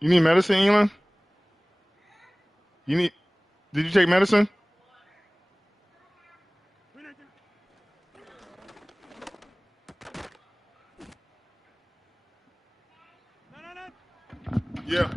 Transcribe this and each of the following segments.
You need medicine, Elon? You need? Did you take medicine? Yeah.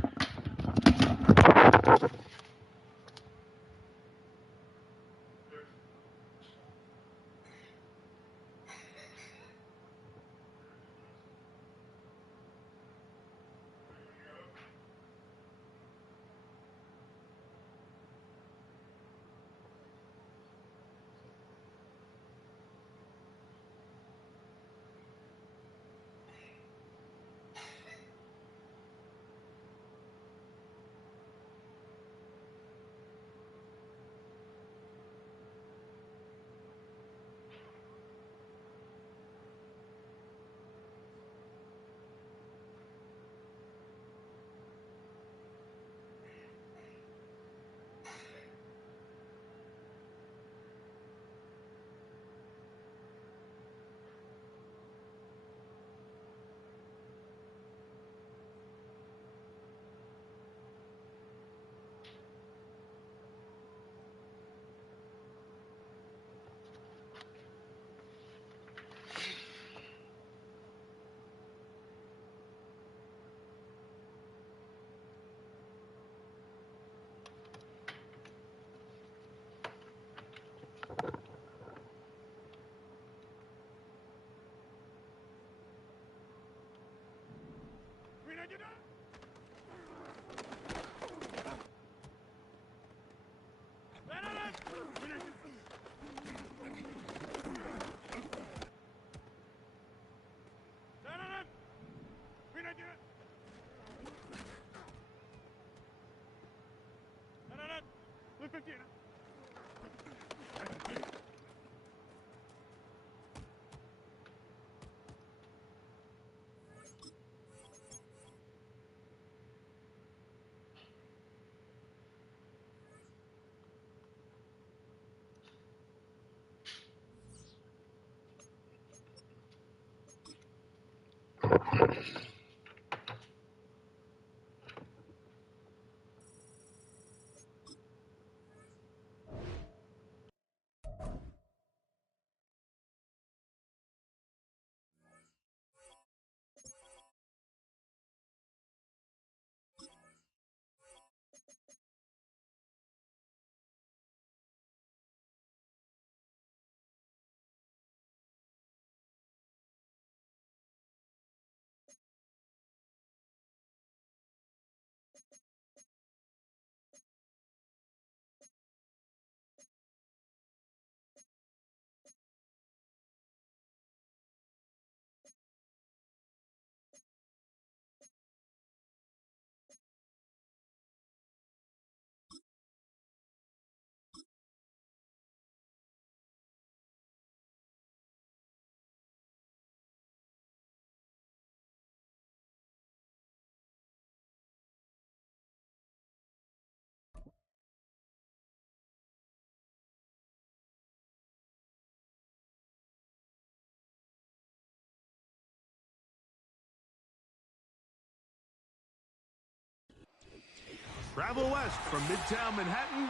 Travel west from Midtown Manhattan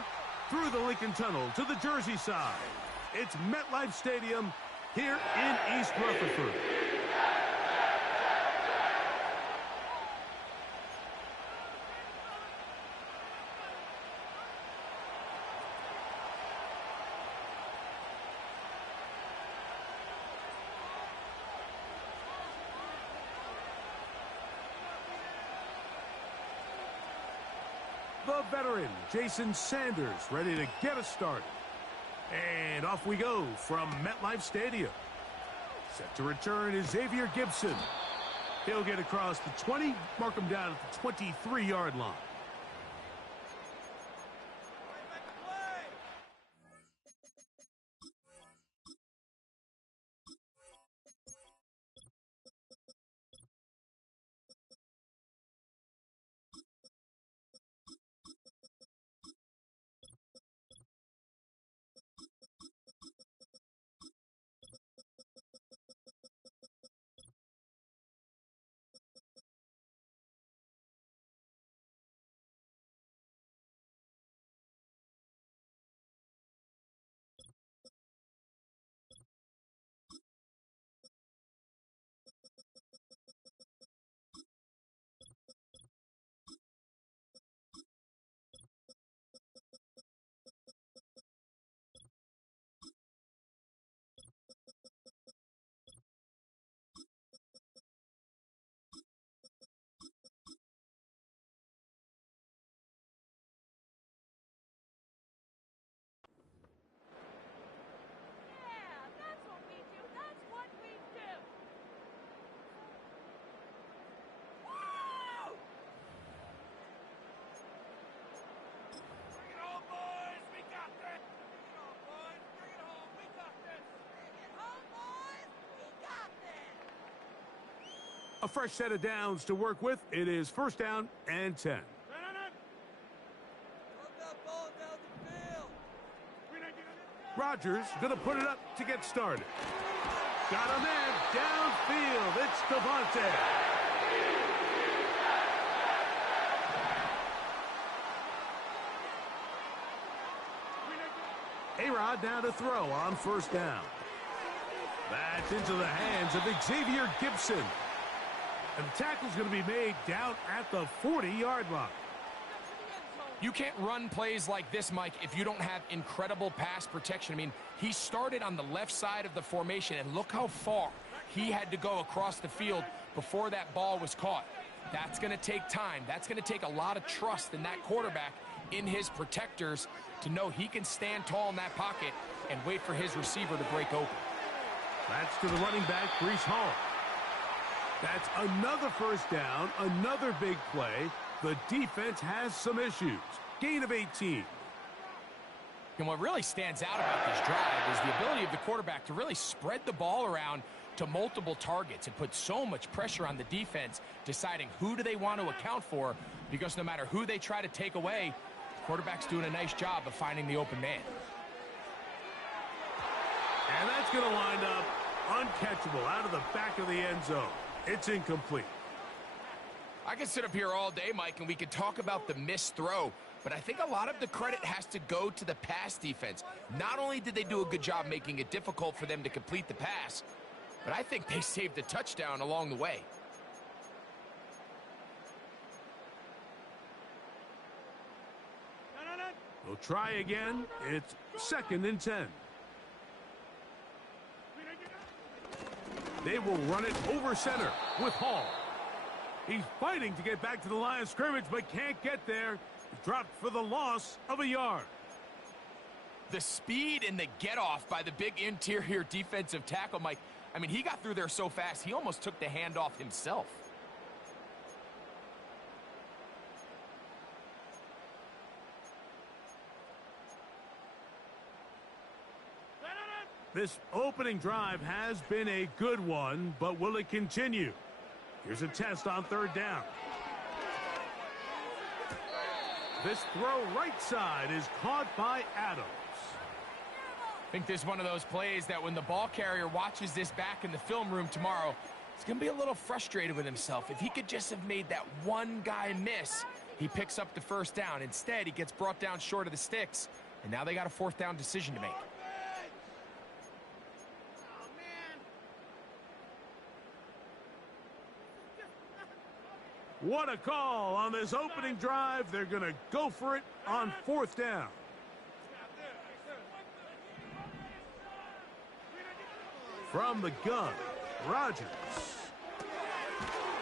through the Lincoln Tunnel to the Jersey side. It's MetLife Stadium here in East Rutherford. The veteran, Jason Sanders, ready to get us started. And off we go from MetLife Stadium. Set to return is Xavier Gibson. He'll get across the 20, mark him down at the 23-yard line. A fresh set of downs to work with. It is first down and 10. Rodgers going to put it up to get started. Got a man downfield. It's Devontae. A-Rod now to throw on first down. That's into the hands of Xavier Gibson. And the tackle's going to be made down at the 40-yard line. You can't run plays like this, Mike, if you don't have incredible pass protection. I mean, he started on the left side of the formation, and look how far he had to go across the field before that ball was caught. That's going to take time. That's going to take a lot of trust in that quarterback, in his protectors, to know he can stand tall in that pocket and wait for his receiver to break open. That's to the running back, Breece Hall. That's another first down, another big play. The defense has some issues. Gain of 18. And what really stands out about this drive is the ability of the quarterback to really spread the ball around to multiple targets and put so much pressure on the defense, deciding who do they want to account for, because no matter who they try to take away, the quarterback's doing a nice job of finding the open man. And that's going to wind up uncatchable out of the back of the end zone. It's incomplete. I could sit up here all day, Mike, and we could talk about the missed throw, but I think a lot of the credit has to go to the pass defense. Not only did they do a good job making it difficult for them to complete the pass, but I think they saved a touchdown along the way. We'll try again. It's second and 10. They will run it over center with Hall. He's fighting to get back to the line of scrimmage, but can't get there. He's dropped for the loss of a yard. The speed and the get-off by the big interior defensive tackle, Mike, I mean, he got through there so fast, he almost took the handoff himself. This opening drive has been a good one, but will it continue? Here's a test on third down. This throw right side is caught by Adams. I think this is one of those plays that when the ball carrier watches this back in the film room tomorrow, he's going to be a little frustrated with himself. If he could just have made that one guy miss, he picks up the first down. Instead, he gets brought down short of the sticks, and now they got a fourth down decision to make. What a call on this opening drive. They're going to go for it on fourth down. From the gun, Rodgers.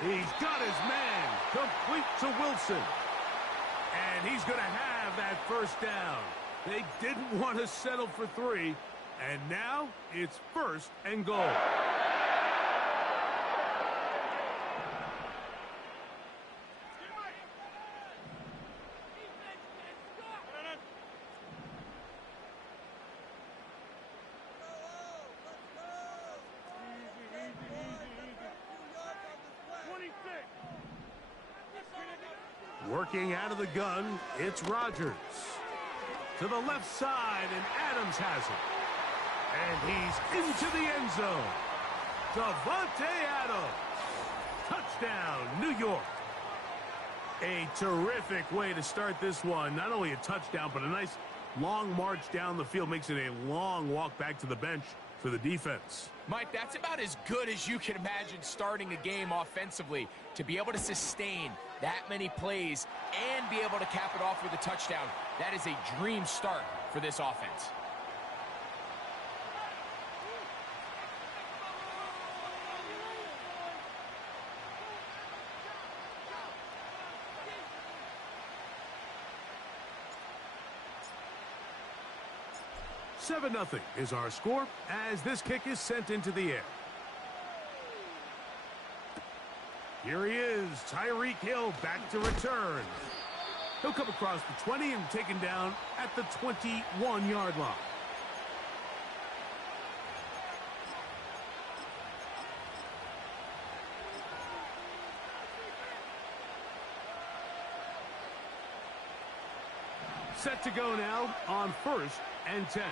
He's got his man complete to Wilson. And he's going to have that first down. They didn't want to settle for three. And now it's first and goal. Working out of the gun, it's Rodgers. To the left side, and Adams has it. And he's into the end zone. Davante Adams. Touchdown, New York. A terrific way to start this one. Not only a touchdown, but a nice long march down the field. Makes it a long walk back to the bench for the defense. Mike, that's about as good as you can imagine starting a game offensively. To be able to sustain that many plays and be able to cap it off with a touchdown, that is a dream start for this offense. Seven 0 is our score as this kick is sent into the air. Here he is, Tyreek Hill back to return. He'll come across the 20 and taken down at the 21-yard line. Set to go now on 1st and 10.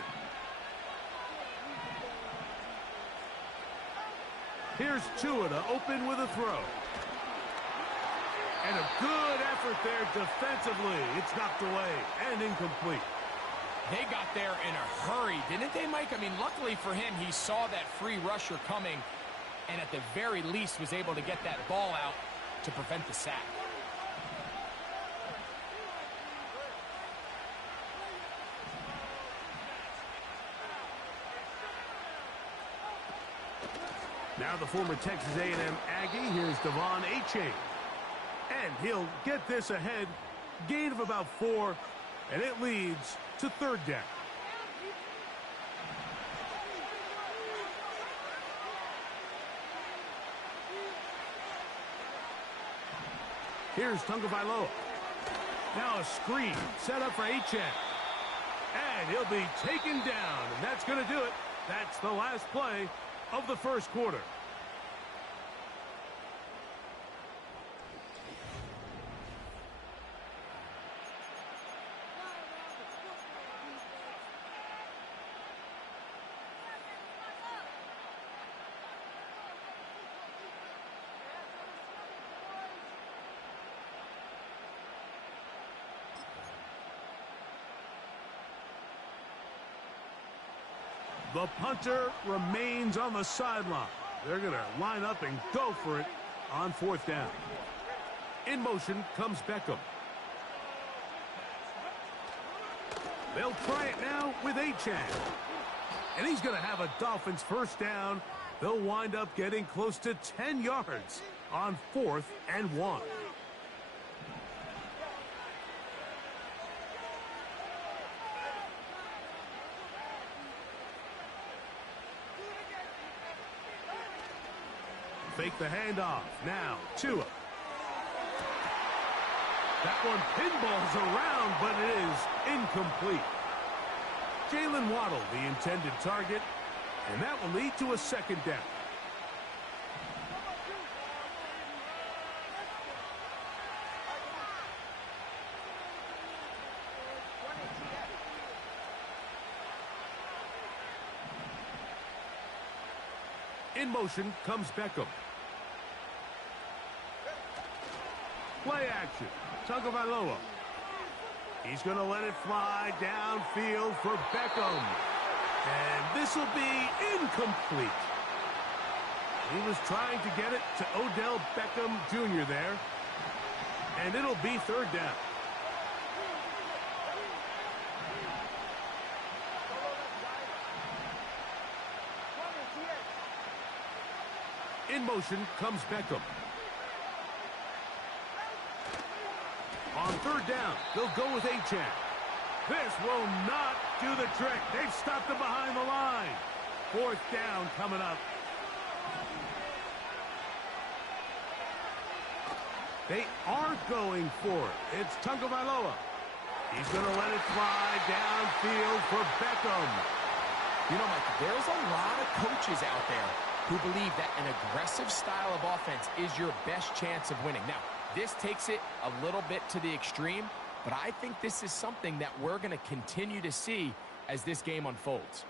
Here's Tua to open with a throw. And a good effort there defensively. It's knocked away and incomplete. They got there in a hurry, didn't they, Mike? I mean, luckily for him, he saw that free rusher coming and at the very least was able to get that ball out to prevent the sack. Now the former Texas A&M Aggie, here's Devon Achane. And he'll get this ahead, gain of about 4, and it leads to 3rd down. Here's Tagovailoa. Now a screen set up for Achane. And he'll be taken down, and that's going to do it. That's the last play of the 1st quarter. The punter remains on the sideline. They're going to line up and go for it on 4th down. In motion comes Beckham. They'll try it now with Achane. And he's going to have a Dolphins 1st down. They'll wind up getting close to 10 yards on 4th and 1. Fake the handoff. Now, Tua. That one pinballs around, but it is incomplete. Jalen Waddle, the intended target, and that will lead to a 2nd down. In motion comes Beckham. Play action. Tagovailoa. He's going to let it fly downfield for Beckham. And this will be incomplete. He was trying to get it to Odell Beckham Jr. there. And it'll be 3rd down. In motion comes Beckham. On 3rd down, they'll go with Achane. This will not do the trick. They've stopped him behind the line. 4th down coming up. They are going for it. It's Tagovailoa. He's going to let it fly downfield for Beckham. You know, Mike, there's a lot of coaches out there who believe that an aggressive style of offense is your best chance of winning. Now, this takes it a little bit to the extreme, but I think this is something that we're going to continue to see as this game unfolds.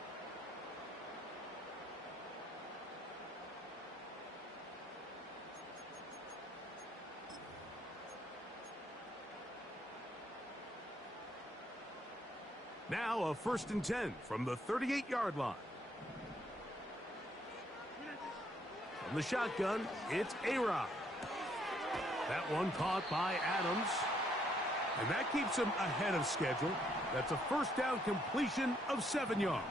Now a 1st and 10 from the 38-yard line. From the shotgun, it's A-Rod. That one caught by Adams. And that keeps him ahead of schedule. That's a 1st down completion of 7 yards.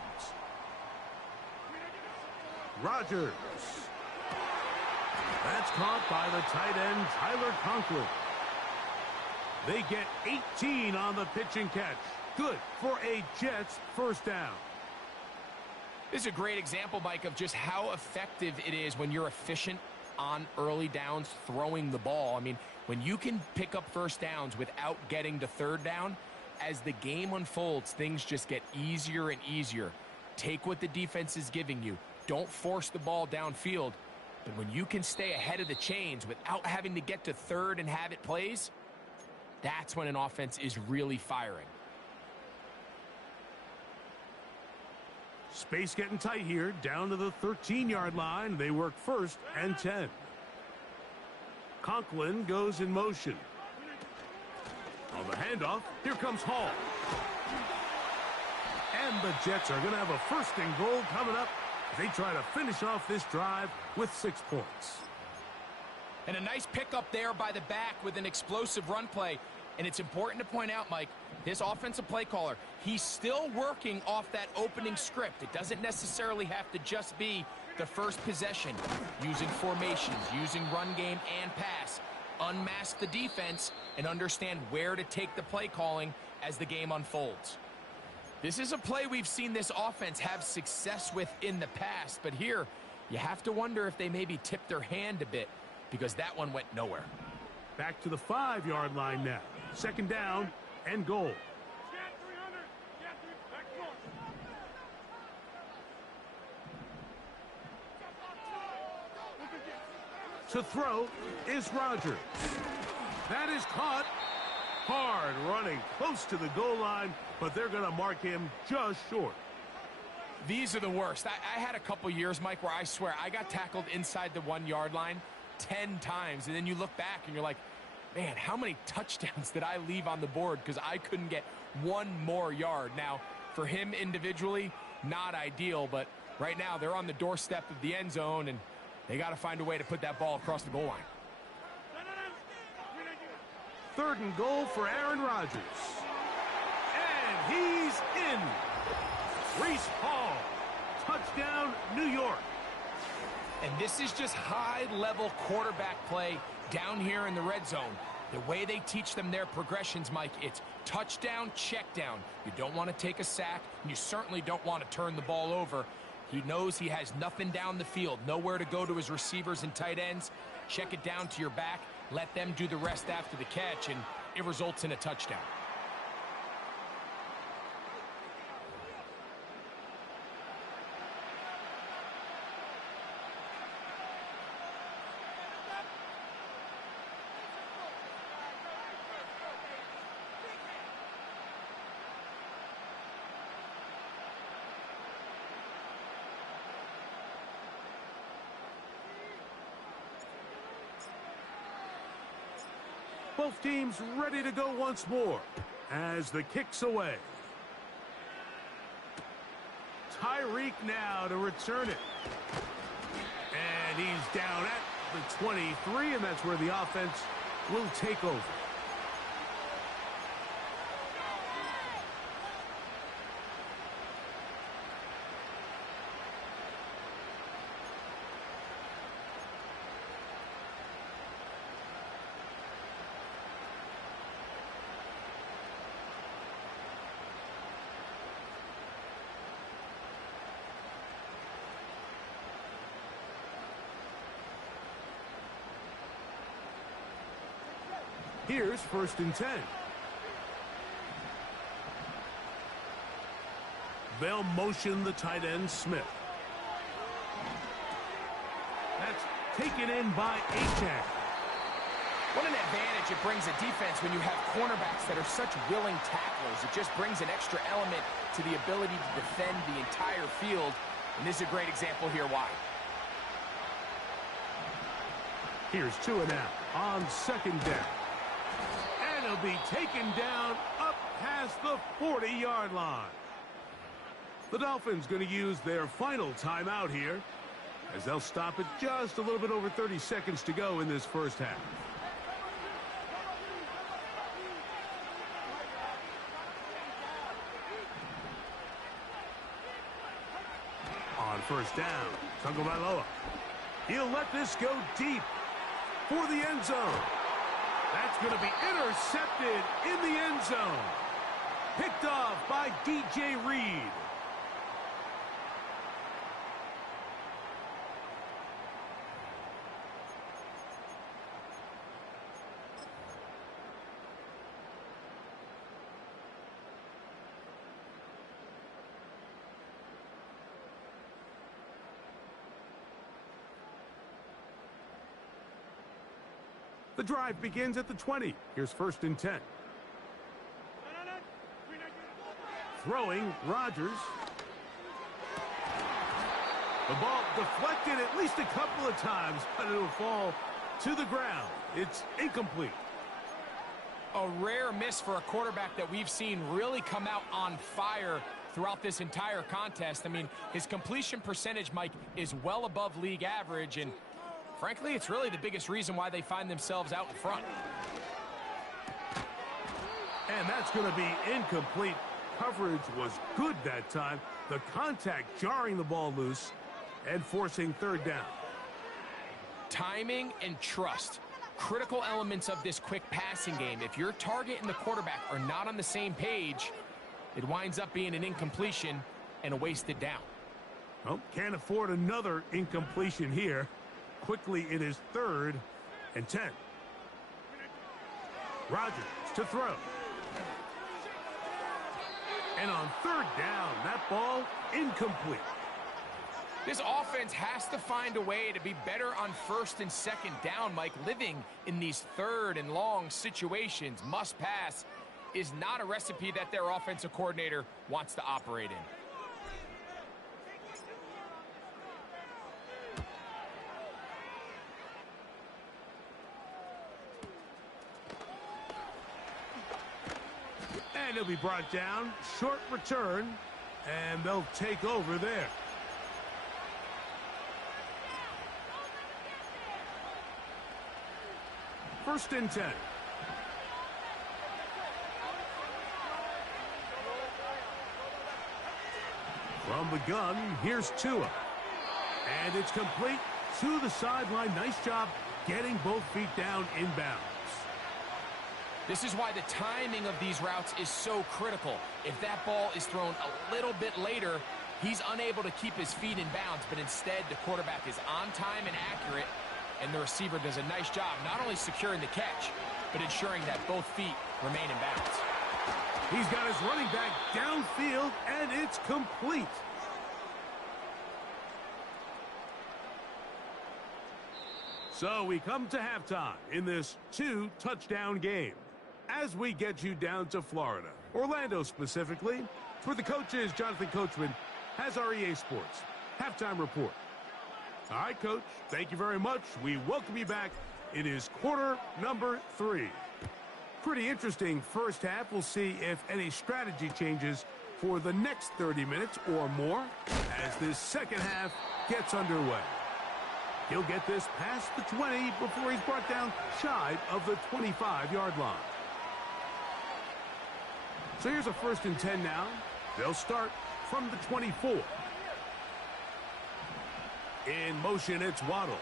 Rodgers. That's caught by the tight end, Tyler Conklin. They get 18 on the pitch and catch. Good for a Jets 1st down. This is a great example, Mike, of just how effective it is when you're efficient on early downs throwing the ball. I mean, when you can pick up 1st downs without getting to 3rd down, as the game unfolds, things just get easier and easier. Take what the defense is giving you. Don't force the ball downfield. But when you can stay ahead of the chains without having to get to 3rd and have it plays, that's when an offense is really firing. Space getting tight here, down to the 13-yard line. They work 1st and 10. Conklin goes in motion. On the handoff, here comes Hall. And the Jets are going to have a 1st and goal coming up. They try to finish off this drive with 6 points. And a nice pickup there by the back with an explosive run play. And it's important to point out, Mike, this offensive play caller, he's still working off that opening script. It doesn't necessarily have to just be the first possession. Using formations, using run game and pass. Unmask the defense and understand where to take the play calling as the game unfolds. This is a play we've seen this offense have success with in the past, but here you have to wonder if they maybe tipped their hand a bit because that one went nowhere. Back to the 5-yard line now. 2nd down and goal. To throw is Rodgers. That is caught. Hard running close to the goal line, but they're going to mark him just short. These are the worst. I had a couple years, Mike, where I swear I got tackled inside the 1-yard line 10 times, and then you look back and you're like, man, how many touchdowns did I leave on the board because I couldn't get one more yard? Now, for him individually, not ideal, but right now they're on the doorstep of the end zone, and they got to find a way to put that ball across the goal line. 3rd and goal for Aaron Rodgers. And he's in. Breece Hall. Touchdown, New York. And this is just high-level quarterback play down here in the red zone. The way they teach them their progressions, Mike, it's touchdown, check down. You don't want to take a sack, and you certainly don't want to turn the ball over. He knows he has nothing down the field, nowhere to go to his receivers and tight ends. Check it down to your back, let them do the rest after the catch, and it results in a touchdown. Both teams ready to go once more as the kick's away. Tyreek now to return it. And he's down at the 23, and that's where the offense will take over. Here's 1st and 10. They'll motion the tight end, Smith. That's taken in by Achane. What an advantage it brings a defense when you have cornerbacks that are such willing tacklers. It just brings an extra element to the ability to defend the entire field. And this is a great example here why. Here's 2 and out on 2nd down. And he'll be taken down up past the 40-yard line. The Dolphins going to use their final timeout here as they'll stop it just a little bit over 30 seconds to go in this first half. On 1st down, Tagovailoa. He'll let this go deep for the end zone. That's going to be intercepted in the end zone. Picked off by DJ Reed. The drive begins at the 20. Here's 1st and 10. Throwing, Rodgers. The ball deflected at least a couple of times, but it'll fall to the ground. It's incomplete. A rare miss for a quarterback that we've seen really come out on fire throughout this entire contest. I mean, his completion percentage, Mike, is well above league average, and frankly, it's really the biggest reason why they find themselves out in front. And that's going to be incomplete. Coverage was good that time. The contact jarring the ball loose and forcing third down. Timing and trust, critical elements of this quick passing game. If your target and the quarterback are not on the same page, it winds up being an incompletion and a wasted down. Well, can't afford another incompletion here. Quickly, it is 3rd and 10. Rodgers to throw. And on 3rd down, that ball incomplete. This offense has to find a way to be better on 1st and 2nd down, Mike. Living in these 3rd and long situations, must pass, is not a recipe that their offensive coordinator wants to operate in. And he'll be brought down. Short return. And they'll take over there. First and 10. From the gun, here's Tua. And it's complete to the sideline. Nice job getting both feet down inbounds. This is why the timing of these routes is so critical. If that ball is thrown a little bit later, he's unable to keep his feet in bounds, but instead the quarterback is on time and accurate, and the receiver does a nice job not only securing the catch, but ensuring that both feet remain in bounds. He's got his running back downfield, and it's complete. So we come to halftime in this 2-touchdown game. As we get you down to Florida, Orlando specifically, for the coaches, Jonathan Coachman has our EA Sports halftime report. All right, Coach, thank you very much. We welcome you back. It is quarter number 3. Pretty interesting first half. We'll see if any strategy changes for the next 30 minutes or more as this second half gets underway. He'll get this past the 20 before he's brought down shy of the 25-yard line. So here's a 1st and 10 now. They'll start from the 24. In motion, it's Waddle.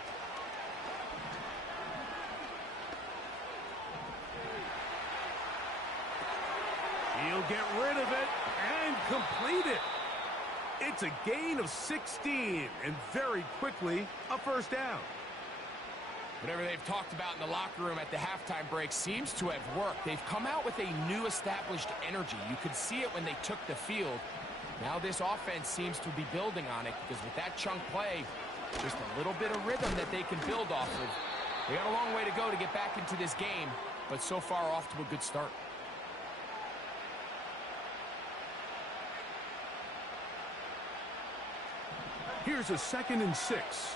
He'll get rid of it and complete it. It's a gain of 16, and very quickly, a first down. Whatever they've talked about in the locker room at the halftime break seems to have worked. They've come out with a new established energy. You could see it when they took the field. Now this offense seems to be building on it, because with that chunk play, just a little bit of rhythm that they can build off of. They got a long way to go to get back into this game, but so far off to a good start. Here's a 2nd and 6.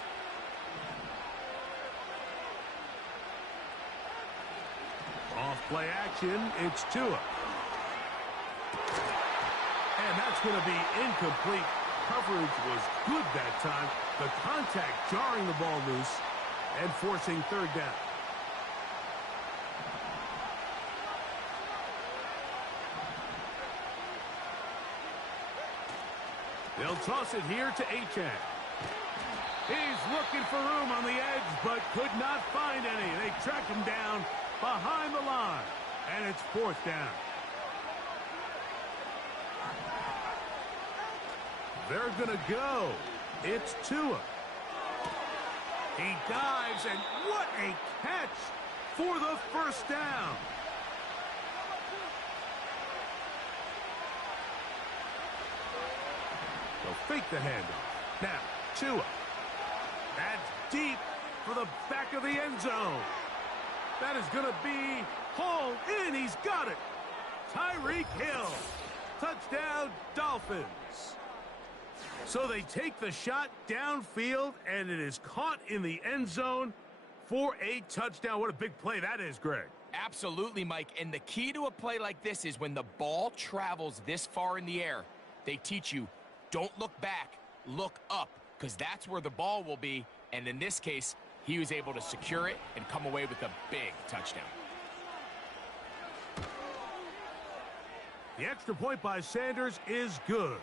Off play action, it's Tua. And that's going to be incomplete. Coverage was good that time. The contact jarring the ball loose and forcing third down. They'll toss it here to Achane. He's looking for room on the edge, but could not find any. They track him down behind the line, and it's 4th down. They're going to go. It's Tua. He dives, and what a catch for the first down. They'll fake the handoff. Now, Tua. That's deep for the back of the end zone. That is going to be hauled in. He's got it. Tyreek Hill. Touchdown, Dolphins. So they take the shot downfield, and it is caught in the end zone for a touchdown. What a big play that is, Greg. Absolutely, Mike. And the key to a play like this is when the ball travels this far in the air, they teach you, don't look back, look up, because that's where the ball will be. And in this case, he was able to secure it and come away with a big touchdown. The extra point by Sanders is good.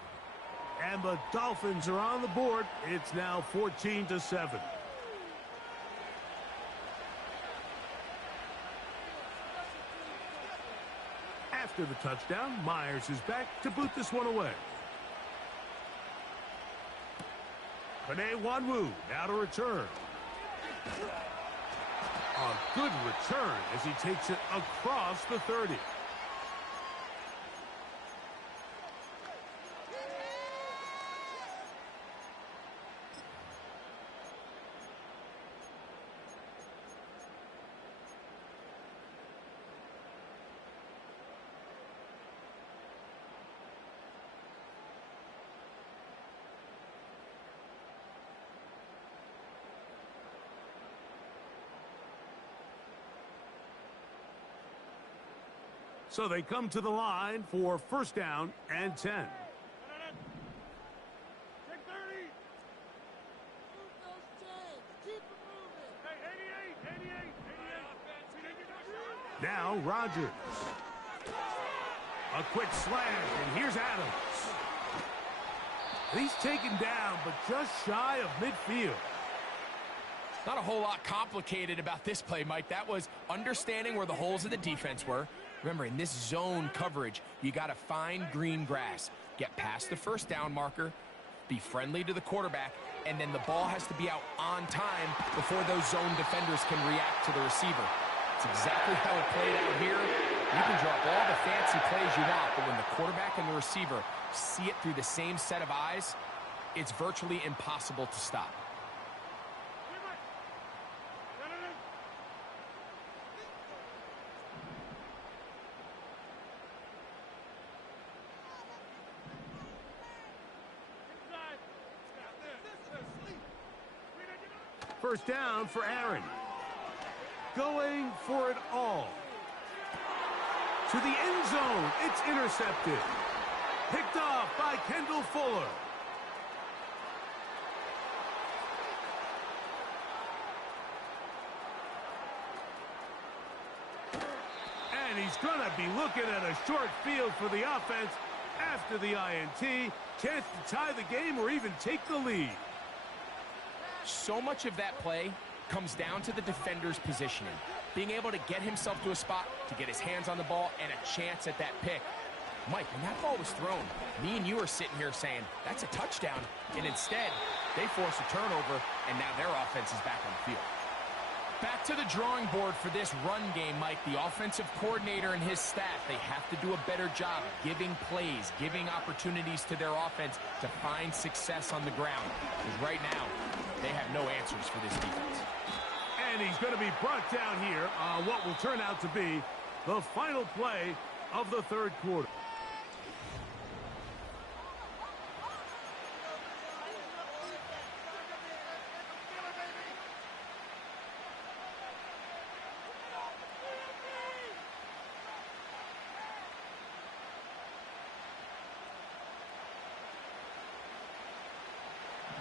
And the Dolphins are on the board. It's now 14-7. After the touchdown, Myers is back to boot this one away. Panay Wanwu now to return. A good return as he takes it across the 30. So they come to the line for first down and 10. Now Rodgers. A quick slant, and here's Adams. He's taken down, but just shy of midfield. Not a whole lot complicated about this play, Mike. That was understanding where the holes of the defense were. Remember, in this zone coverage, you got to find green grass. Get past the first down marker, be friendly to the quarterback, and then the ball has to be out on time before those zone defenders can react to the receiver. It's exactly how it played out here. You can drop all the fancy plays you want, but when the quarterback and the receiver see it through the same set of eyes, it's virtually impossible to stop. First down for Aaron. Going for it all. To the end zone. It's intercepted. Picked off by Kendall Fuller. And he's going to be looking at a short field for the offense after the INT. Chance to tie the game or even take the lead. So much of that play comes down to the defender's positioning. Being able to get himself to a spot, to get his hands on the ball, and a chance at that pick. Mike, when that ball was thrown, me and you are sitting here saying, that's a touchdown. And instead, they force a turnover, and now their offense is back on the field. Back to the drawing board for this run game, Mike. The offensive coordinator and his staff, they have to do a better job giving plays, giving opportunities to their offense to find success on the ground. Because right now, they have no answers for this defense. And he's going to be brought down here on what will turn out to be the final play of the third quarter.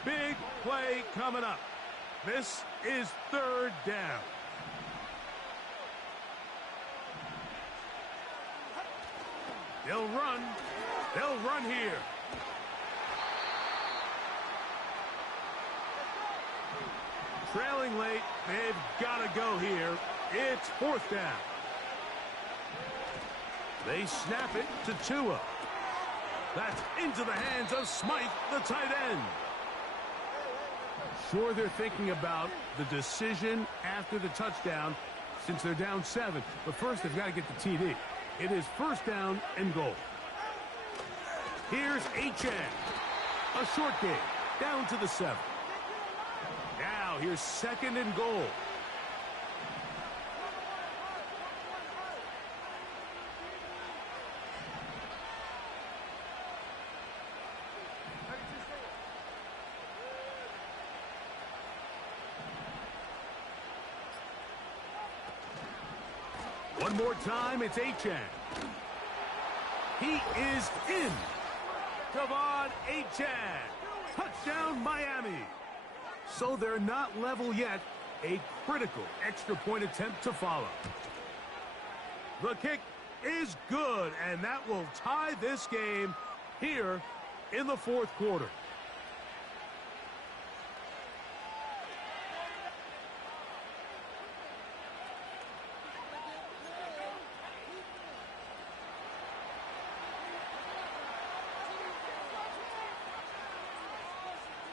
Big play coming up. This is third down. They'll run. They'll run here. Trailing late. They've got to go here. It's fourth down. They snap it to Tua. That's into the hands of Smythe, the tight end. Sure, they're thinking about the decision after the touchdown since they're down 7. But first, they've got to get the TD. It is first down and goal. Here's Achane. A short game. Down to the 7. Now, here's second and goal. One more time, it's Achan. He is in. Tavon Achan. Touchdown, Miami. So they're not level yet. A critical extra point attempt to follow. The kick is good, and that will tie this game here in the fourth quarter.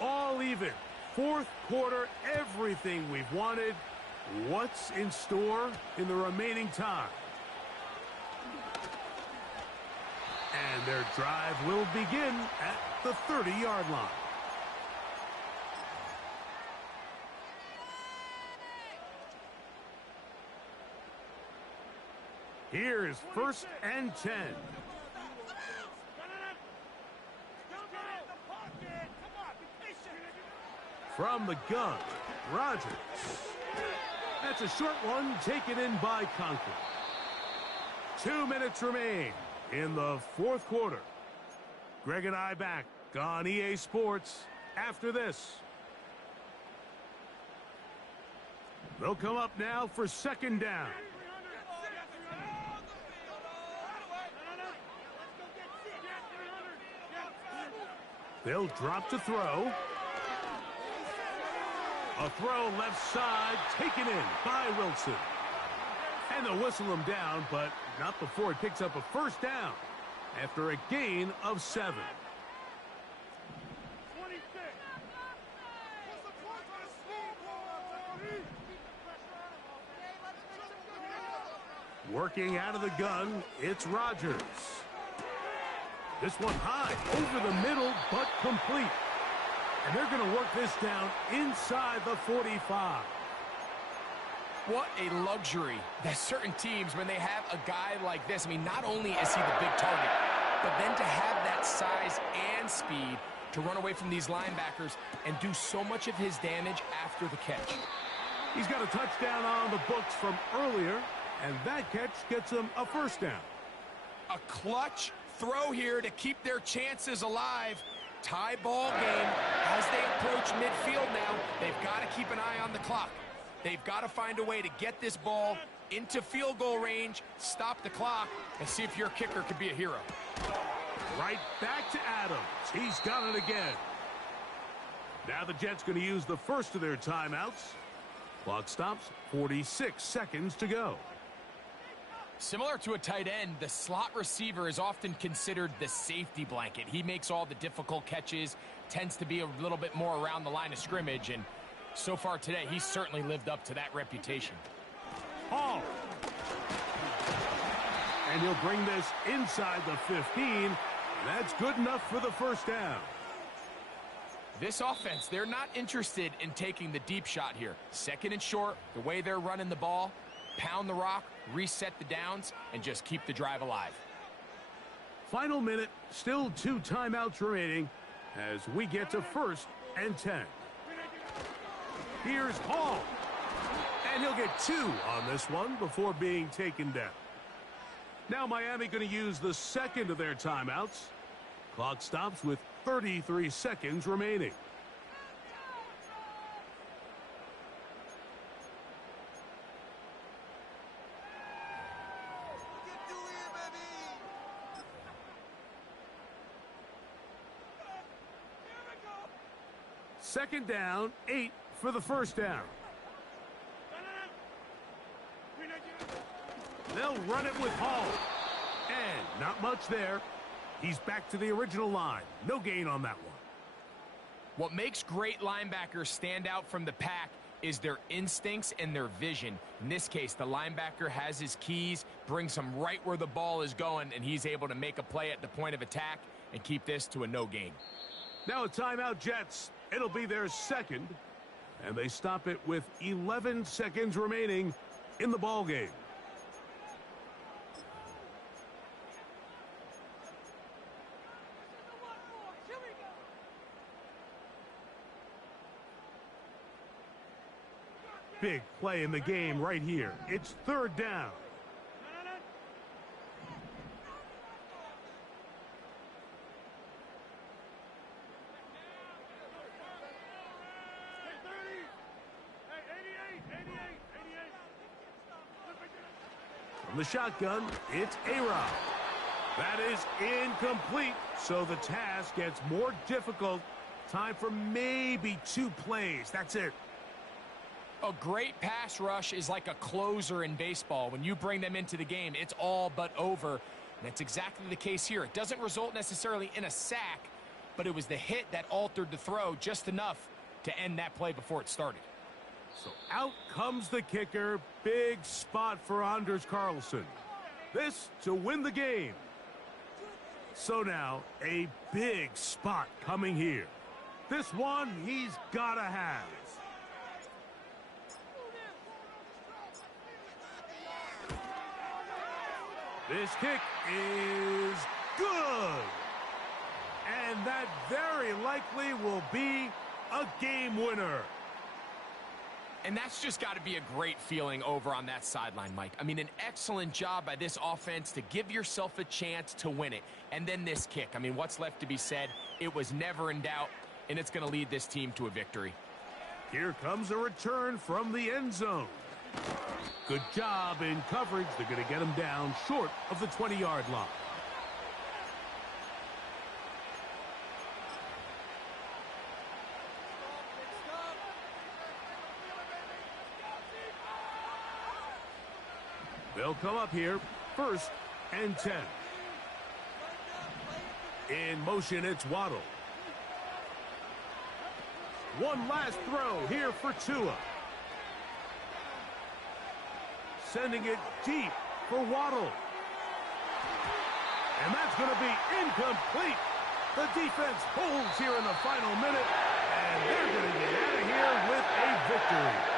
All even. Fourth quarter, everything we've wanted. What's in store in the remaining time? And their drive will begin at the 30-yard line. Here is 1st and 10. From the gun, Rodgers. That's a short one taken in by Conklin. 2 minutes remain in the fourth quarter. Greg and I back on EA Sports after this. They'll come up now for 2nd down. They'll drop to throw. A throw left side taken in by Wilson. And they'll whistle him down, but not before it picks up a 1st down after a gain of 7. Working out of the gun, it's Rodgers. This one high over the middle, but complete. And they're going to work this down inside the 45. What a luxury that certain teams, when they have a guy like this, I mean, not only is he the big target, but then to have that size and speed to run away from these linebackers and do so much of his damage after the catch. He's got a touchdown on the books from earlier, and that catch gets him a 1st down. A clutch throw here to keep their chances alive. Tie ball game as they approach midfield now. They've got to keep an eye on the clock. They've got to find a way to get this ball into field goal range, stop the clock, and see if your kicker could be a hero. Right back to Adams. He's got it again. Now the Jets going to use the first of their timeouts. Clock stops, 46 seconds to go. Similar to a tight end, the slot receiver is often considered the safety blanket. He makes all the difficult catches, tends to be a little bit more around the line of scrimmage, and so far today, he's certainly lived up to that reputation. Hall. And he'll bring this inside the 15. That's good enough for the 1st down. This offense, they're not interested in taking the deep shot here. 2nd and short, the way they're running the ball, pound the rock, reset the downs, and just keep the drive alive. Final minute, still 2 timeouts remaining as we get to 1st and 10. Here's Hall. And he'll get 2 on this one before being taken down. Now Miami going to use the 2nd of their timeouts. Clock stops with 33 seconds remaining. Second down, 8 for the 1st down. They'll run it with Hall. And not much there. He's back to the original line. No gain on that one. What makes great linebackers stand out from the pack is their instincts and their vision. In this case, the linebacker has his keys, brings him right where the ball is going, and he's able to make a play at the point of attack and keep this to a no gain. Now a timeout, Jets. It'll be their 2nd, and they stop it with 11 seconds remaining in the ball game. Big play in the game right here. It's 3rd down. From the shotgun, it's A-Rod. That is incomplete, so the task gets more difficult. Time for maybe 2 plays. That's it. A great pass rush is like a closer in baseball. When you bring them into the game, it's all but over. And that's exactly the case here. It doesn't result necessarily in a sack, but it was the hit that altered the throw just enough to end that play before it started. So out comes the kicker. Big spot for Anders Carlson. This to win the game. So now, a big spot coming here. This one he's got to have. This kick is good. And that very likely will be a game winner. And that's just got to be a great feeling over on that sideline, Mike. I mean, an excellent job by this offense to give yourself a chance to win it. And then this kick. I mean, what's left to be said? It was never in doubt, and it's going to lead this team to a victory. Here comes a return from the end zone. Good job in coverage. They're going to get him down short of the 20-yard line. They'll come up here, 1st and 10. In motion, it's Waddle. One last throw here for Tua. Sending it deep for Waddle. And that's going to be incomplete. The defense holds here in the final minute, and they're going to get out of here with a victory.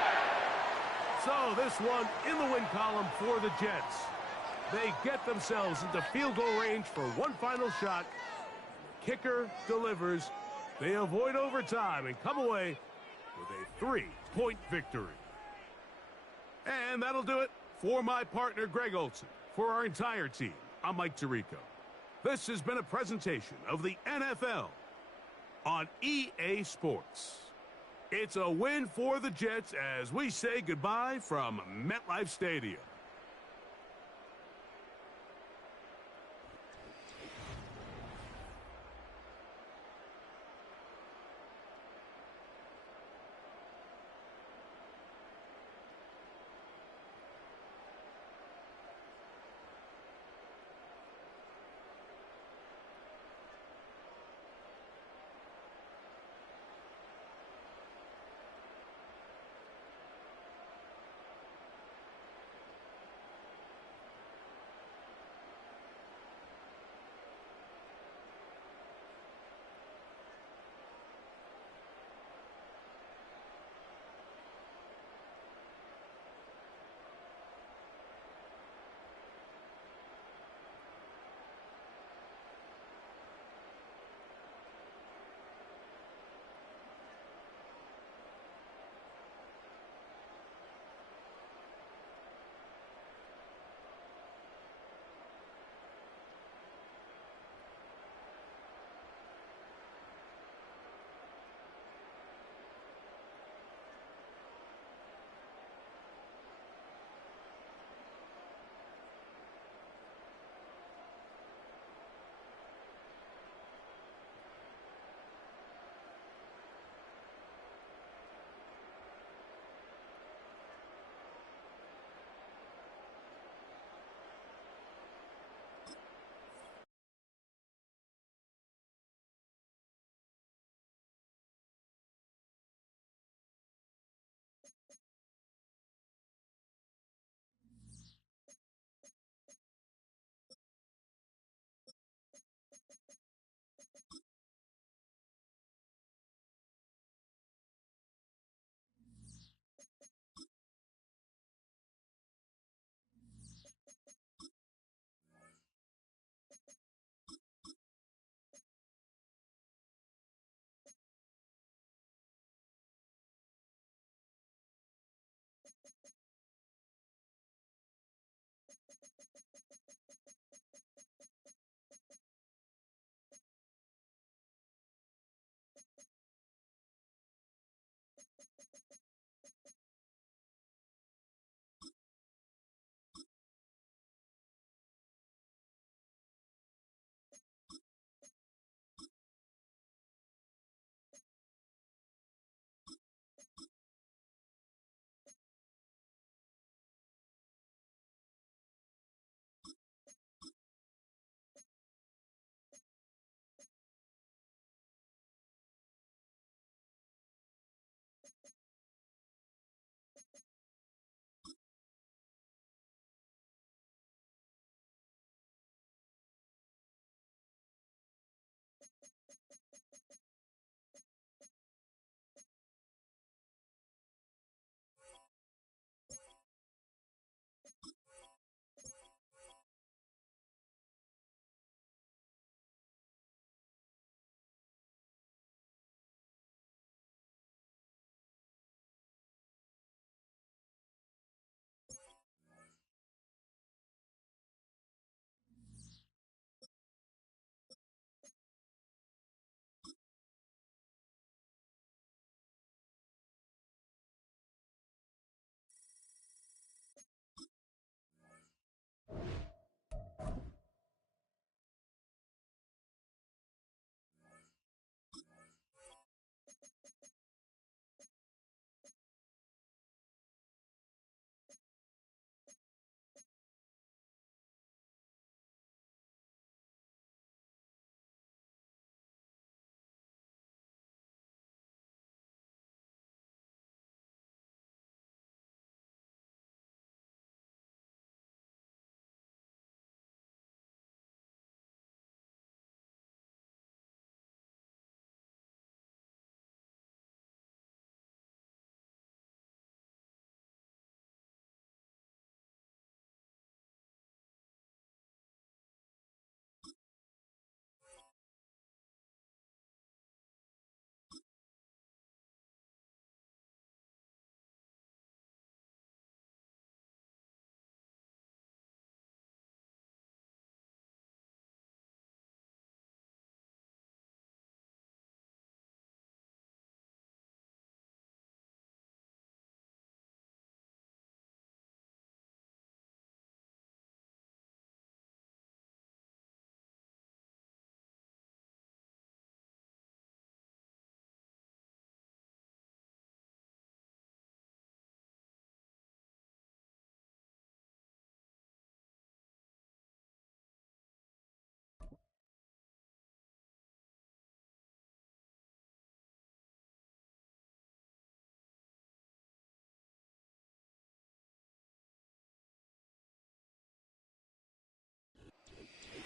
So this one in the win column for the Jets. They get themselves into field goal range for one final shot. Kicker delivers. They avoid overtime and come away with a 3-point victory. And that'll do it for my partner Greg Olson. For our entire team, I'm Mike Tirico. This has been a presentation of the NFL on EA Sports. It's a win for the Jets as we say goodbye from MetLife Stadium.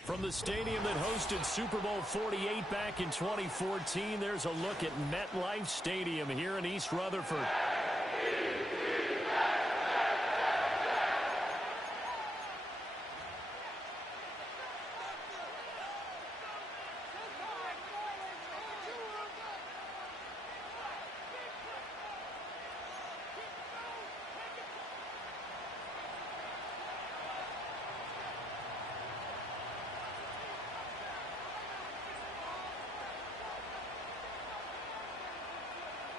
From the stadium that hosted Super Bowl 48 back in 2014, there's a look at MetLife Stadium here in East Rutherford.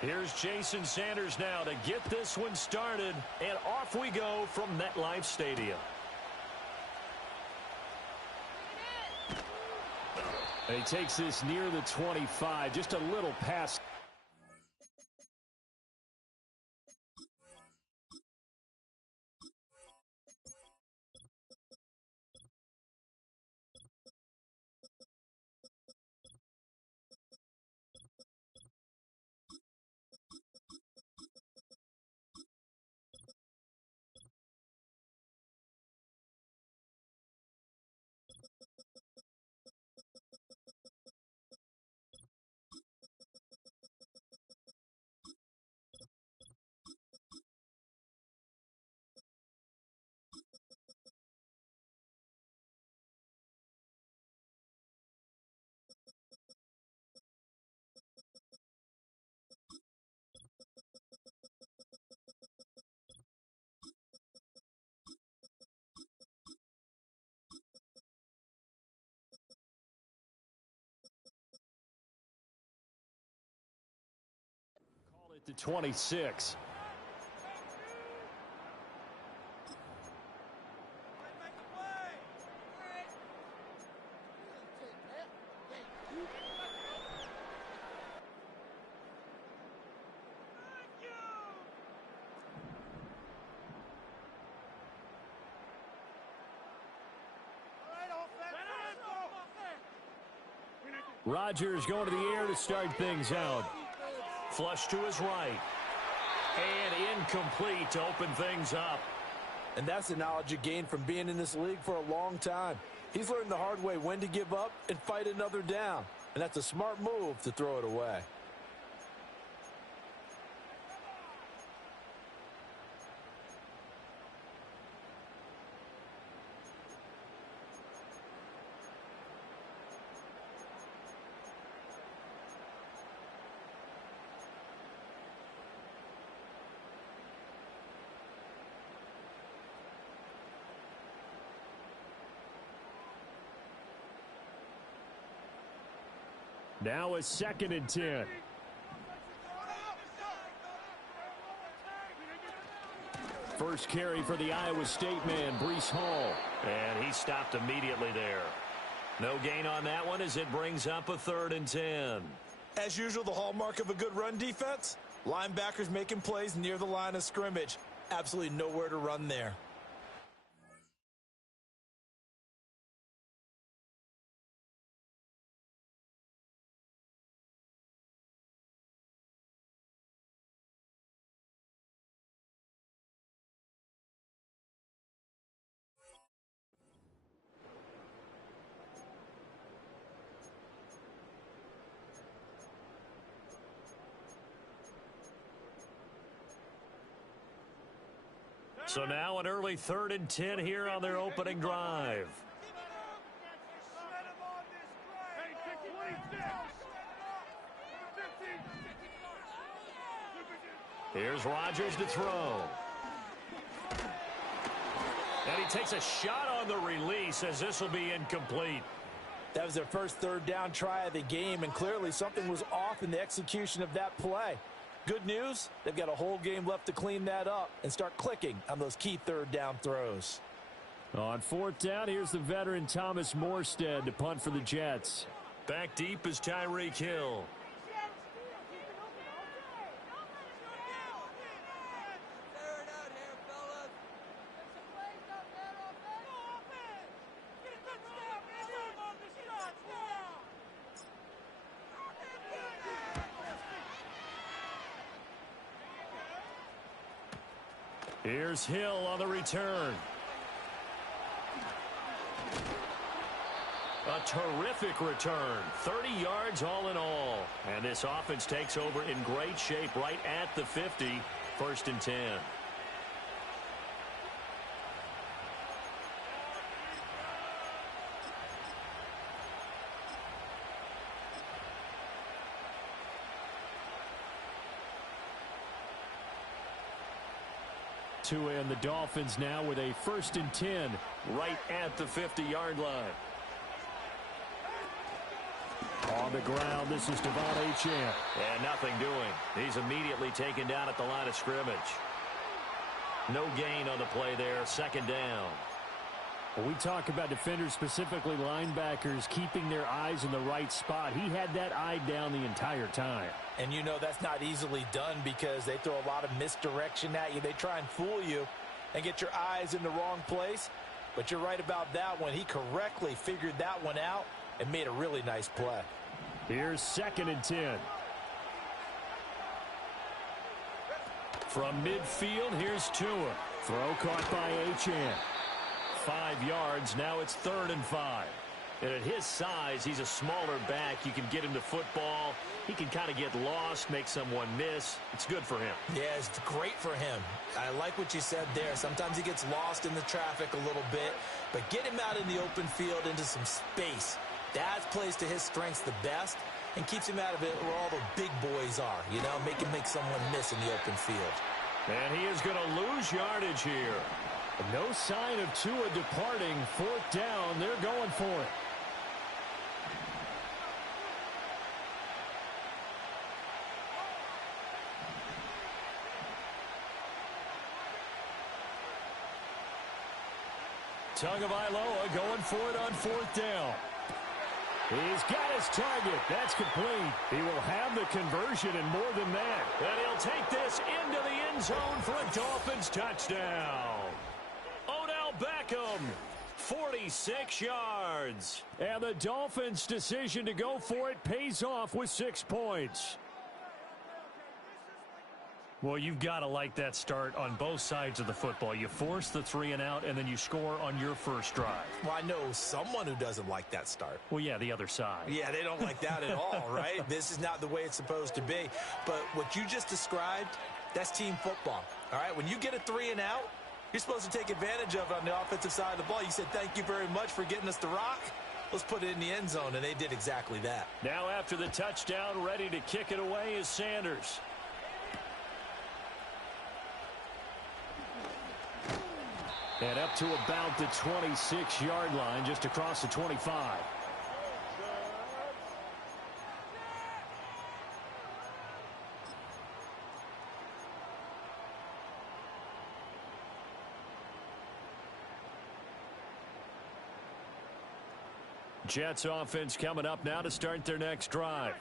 Here's Jason Sanders now to get this one started, and off we go from MetLife Stadium. He takes this near the 25, just a little past. Call it the 26. Rodgers going to the air to start things out. Flush to his right. And incomplete to open things up. And that's the knowledge you gain from being in this league for a long time. He's learned the hard way when to give up and fight another down. And that's a smart move to throw it away. Now a 2nd and 10. First carry for the Iowa State man, Breece Hall. And he stopped immediately there. No gain on that one as it brings up a 3rd and 10. As usual, the hallmark of a good run defense, linebackers making plays near the line of scrimmage. Absolutely nowhere to run there. So now an early 3rd and 10 here on their opening drive. Here's Rodgers to throw. And he takes a shot on the release as this will be incomplete. That was their first 3rd down try of the game, and clearly something was off in the execution of that play. Good news, they've got a whole game left to clean that up and start clicking on those key 3rd down throws. On 4th down, here's the veteran Thomas Morstead to punt for the Jets. Back deep is Tyreek Hill. Here's Hill on the return. A terrific return. 30 yards all in all. And this offense takes over in great shape right at the 50. 1st and 10. Tua and the Dolphins now with a 1st and 10. Right at the 50-yard line. On the ground, this is Devon Achane. And nothing doing. He's immediately taken down at the line of scrimmage. No gain on the play there. 2nd down. When we talk about defenders, specifically linebackers, keeping their eyes in the right spot, he had that eye down the entire time. And you know that's not easily done because they throw a lot of misdirection at you. They try and fool you and get your eyes in the wrong place. But you're right about that one. He correctly figured that one out and made a really nice play. Here's 2nd and 10. From midfield, here's Tua. Throw caught by Achane. 5 yards. Now it's 3rd and 5. And at his size, he's a smaller back. You can get him to football. He can kind of get lost, make someone miss. It's good for him. Yeah, it's great for him. I like what you said there. Sometimes he gets lost in the traffic a little bit, but get him out in the open field into some space. That plays to his strengths the best and keeps him out of it where all the big boys are. You know, make him make someone miss in the open field. And he is going to lose yardage here. No sign of Tua departing. 4th down. They're going for it. Tagovailoa going for it on 4th down. He's got his target. That's complete. He will have the conversion and more than that. And he'll take this into the end zone for a Dolphins touchdown. Odell Beckham, 46 yards. And the Dolphins' decision to go for it pays off with 6 points. Well, you've got to like that start on both sides of the football. You force the 3 and out, and then you score on your first drive. Well, I know someone who doesn't like that start. Well, yeah, the other side. Yeah, they don't like that at all, right? This is not the way it's supposed to be. But what you just described, that's team football, all right? When you get a 3 and out, you're supposed to take advantage of it on the offensive side of the ball. You said, thank you very much for getting us the rock. Let's put it in the end zone, and they did exactly that. Now after the touchdown, ready to kick it away is Sanders. And up to about the 26-yard line, just across the 25. Jets offense coming up now to start their next drive.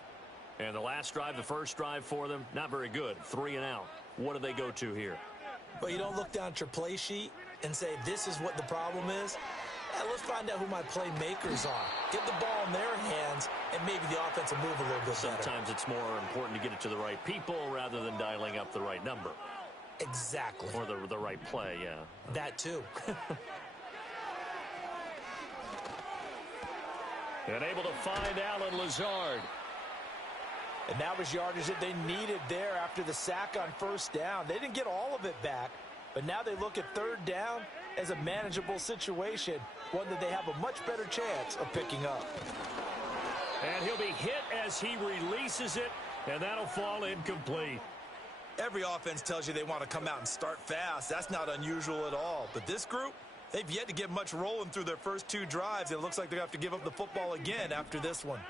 And the last drive, the first drive for them, not very good. 3 and out. What do they go to here? Well, you don't look down at your play sheet and say, this is what the problem is. Let's find out who my playmakers are. Get the ball in their hands, and maybe the offense will move a little bit Sometimes better. it's more important to get it to the right people rather than dialing up the right number. Exactly. Or the right play, yeah. That too. And able to find Allen Lazard. And that was yardage that they needed there after the sack on 1st down. They didn't get all of it back, but now they look at 3rd down as a manageable situation, one that they have a much better chance of picking up. And he'll be hit as he releases it, and that'll fall incomplete. Every offense tells you they want to come out and start fast. That's not unusual at all. But this group, they've yet to get much rolling through their first 2 drives. It looks like they're going to have to give up the football again after this one.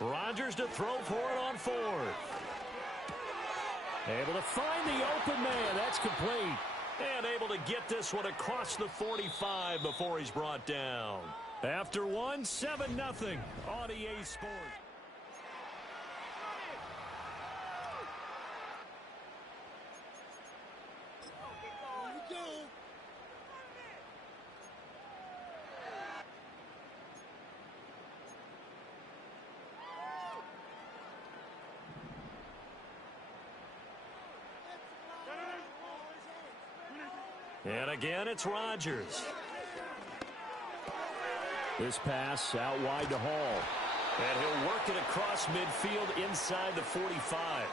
Rodgers to throw for it on 4th. Able to find the open man. That's complete. And able to get this one across the 45 before he's brought down. After 1, 7-0 on EA Sports. And again, it's Rodgers. This pass out wide to Hall. And he'll work it across midfield inside the 45.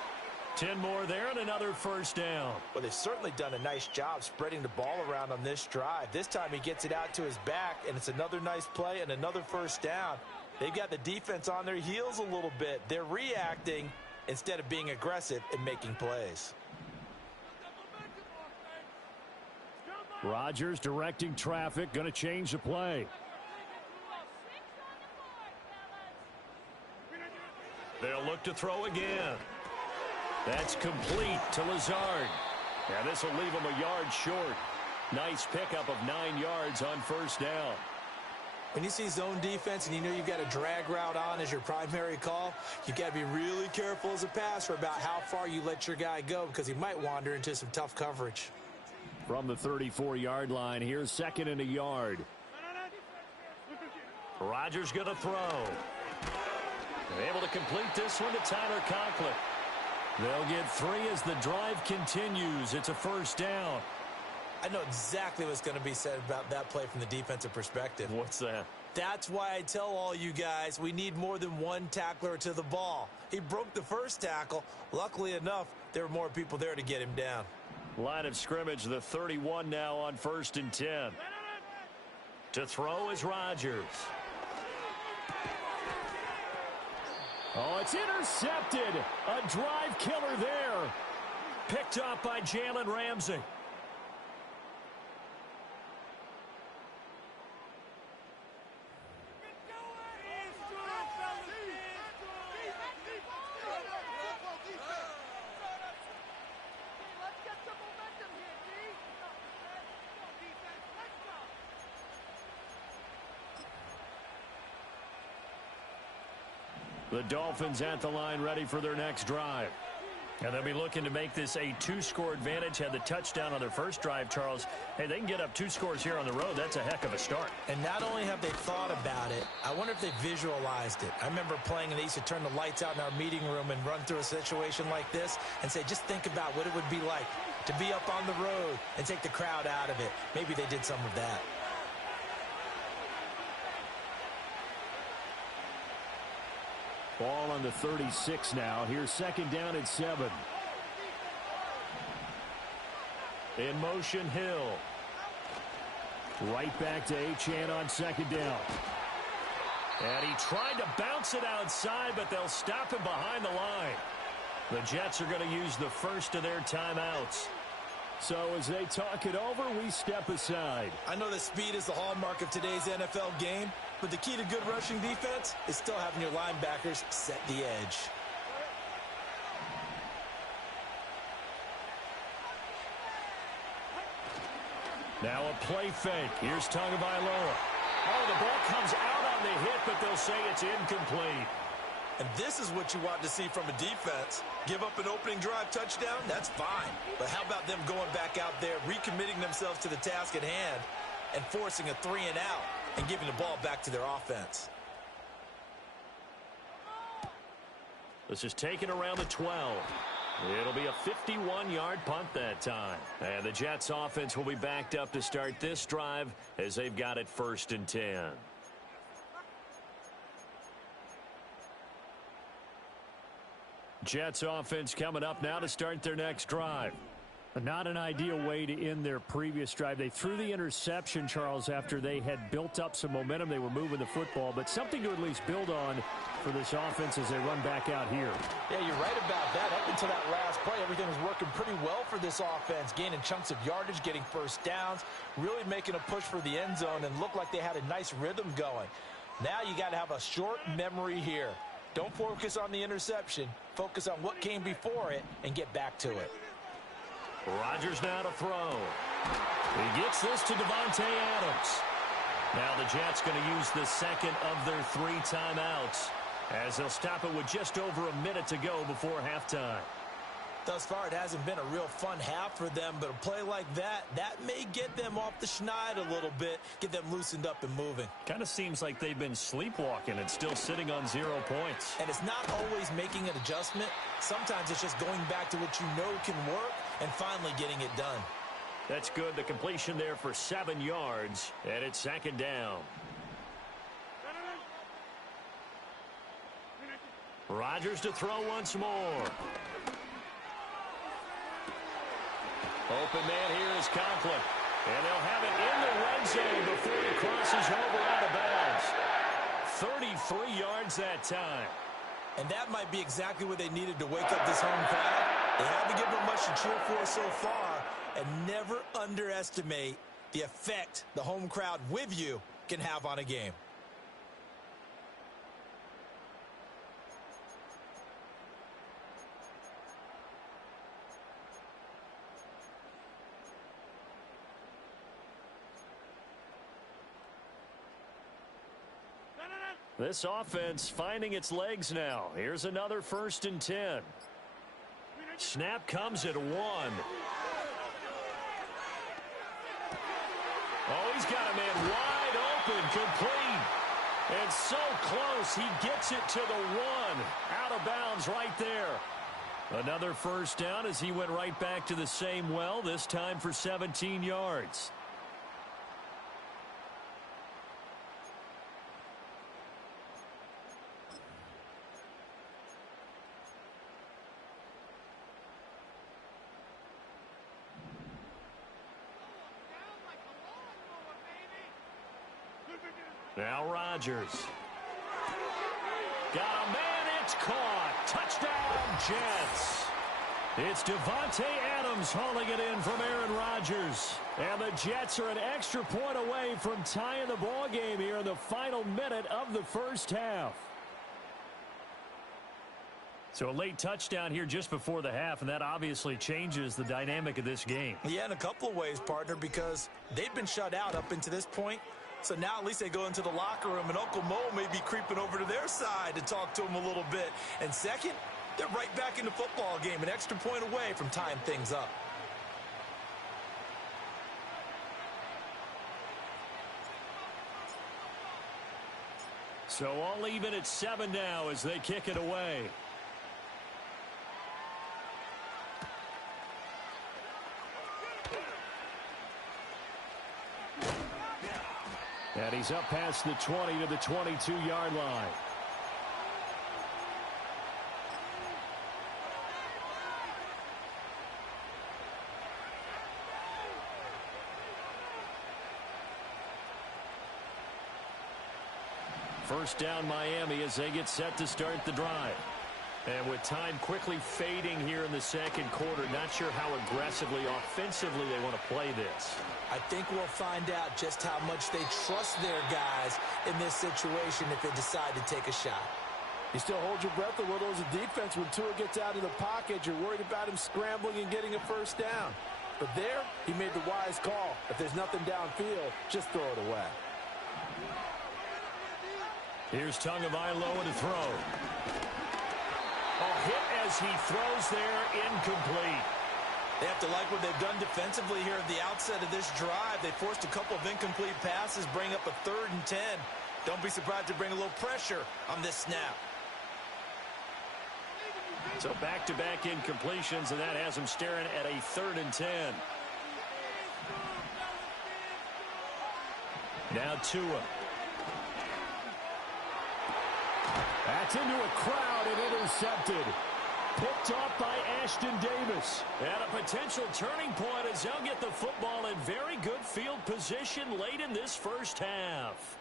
10 more there and another first down. Well, they've certainly done a nice job spreading the ball around on this drive. This time he gets it out to his back, and it's another nice play and another first down. They've got the defense on their heels a little bit. They're reacting instead of being aggressive and making plays. Rodgers directing traffic, going to change the play. They'll look to throw again. That's complete to Lazard. And this will leave him a yard short. Nice pickup of 9 yards on first down. When you see zone defense and you know you've got a drag route on as your primary call, you've got to be really careful as a passer about how far you let your guy go because he might wander into some tough coverage. From the 34-yard line, here's 2nd and a yard. Rodgers going to throw. Able to complete this one to Tyler Conklin. They'll get 3 as the drive continues. It's a first down. I know exactly what's going to be said about that play from the defensive perspective. What's that? That's why I tell all you guys we need more than one tackler to the ball. He broke the first tackle. Luckily enough, there were more people there to get him down. Line of scrimmage, the 31 now on 1st and 10. To throw is Rodgers. Oh, it's intercepted. A drive killer there. Picked up by Jalen Ramsey. The Dolphins at the line ready for their next drive. And they'll be looking to make this a 2-score advantage. Had the touchdown on their first drive, Charles. Hey, they can get up 2 scores here on the road. That's a heck of a start. And not only have they thought about it, I wonder if they visualized it. I remember playing and they used to turn the lights out in our meeting room and run through a situation like this and say, just think about what it would be like to be up on the road and take the crowd out of it. Maybe they did some of that. Ball on the 36 now. Here's 2nd down and 7. In motion, Hill. Right back to Achane on 2nd down. And he tried to bounce it outside, but they'll stop him behind the line. The Jets are going to use the first of their timeouts. So as they talk it over, we step aside. I know that speed is the hallmark of today's NFL game, but the key to good rushing defense is still having your linebackers set the edge. Now a play fake. Here's Tagovailoa. Oh, the ball comes out on the hit, but they'll say it's incomplete. And this is what you want to see from a defense. Give up an opening drive touchdown, that's fine. But how about them going back out there, recommitting themselves to the task at hand, and forcing a 3 and out and giving the ball back to their offense? This is taken around the 12. It'll be a 51-yard punt that time. And the Jets offense will be backed up to start this drive as they've got it 1st and 10. Jets offense coming up now to start their next drive. Not an ideal way to end their previous drive. They threw the interception, Charles, after they had built up some momentum. They were moving the football, but something to at least build on for this offense as they run back out here. Yeah, you're right about that. Up until that last play, everything was working pretty well for this offense, gaining chunks of yardage, getting first downs, really making a push for the end zone, and looked like they had a nice rhythm going. Now you got to have a short memory here. Don't focus on the interception. Focus on what came before it and get back to it. Rodgers now to throw. He gets this to Devontae Adams. Now the Jets going to use the second of their 3 timeouts as they'll stop it with just over a minute to go before halftime. Thus far, it hasn't been a real fun half for them, but a play like that may get them off the schneid a little bit, get them loosened up and moving. Kind of seems like they've been sleepwalking and still sitting on 0 points. And it's not always making an adjustment. Sometimes it's just going back to what you know can work and finally getting it done. That's good. The completion there for 7 yards, and it's 2nd down. Rodgers to throw once more. Open man here is Conklin. And they'll have it in the red zone before he crosses over out of bounds. 33 yards that time. And that might be exactly what they needed to wake up this home crowd. They haven't given them much to cheer for so far. And never underestimate the effect the home crowd with you can have on a game. This offense finding its legs now. Here's another 1st and 10. Snap comes at 1. Oh, he's got a man wide open, complete. And so close, he gets it to the 1. Out of bounds right there. Another 1st down as he went right back to the same well, this time for 17 yards. Now Rodgers. Got a man, it's caught. Touchdown, Jets. It's Davante Adams hauling it in from Aaron Rodgers. And the Jets are an extra point away from tying the ball game here in the final minute of the 1st half. So a late touchdown here just before the half, and that obviously changes the dynamic of this game. Yeah, in a couple of ways, partner, because they've been shut out up until this point. So now at least they go into the locker room, and Uncle Mo may be creeping over to their side to talk to him a little bit. And second, they're right back in the football game, an extra point away from tying things up. So all even at 7 now as they kick it away. And he's up past the 20 to the 22-yard line. First down Miami as they get set to start the drive. And with time quickly fading here in the 2nd quarter, not sure how aggressively, offensively they want to play this. I think we'll find out just how much they trust their guys in this situation if they decide to take a shot. You still hold your breath a little as a defense when Tua gets out of the pocket. You're worried about him scrambling and getting a 1st down. But there, he made the wise call. If there's nothing downfield, just throw it away. Here's Tagovailoa to throw. A hit as he throws there, incomplete. They have to like what they've done defensively here at the outset of this drive. They forced a couple of incomplete passes, bring up a 3rd and 10. Don't be surprised to bring a little pressure on this snap. So back-to-back incompletions, and that has him staring at a 3rd and 10. Now Tua. That's into a crowd and intercepted. Picked off by Ashton Davis. And a potential turning point as they'll get the football in very good field position late in this 1st half.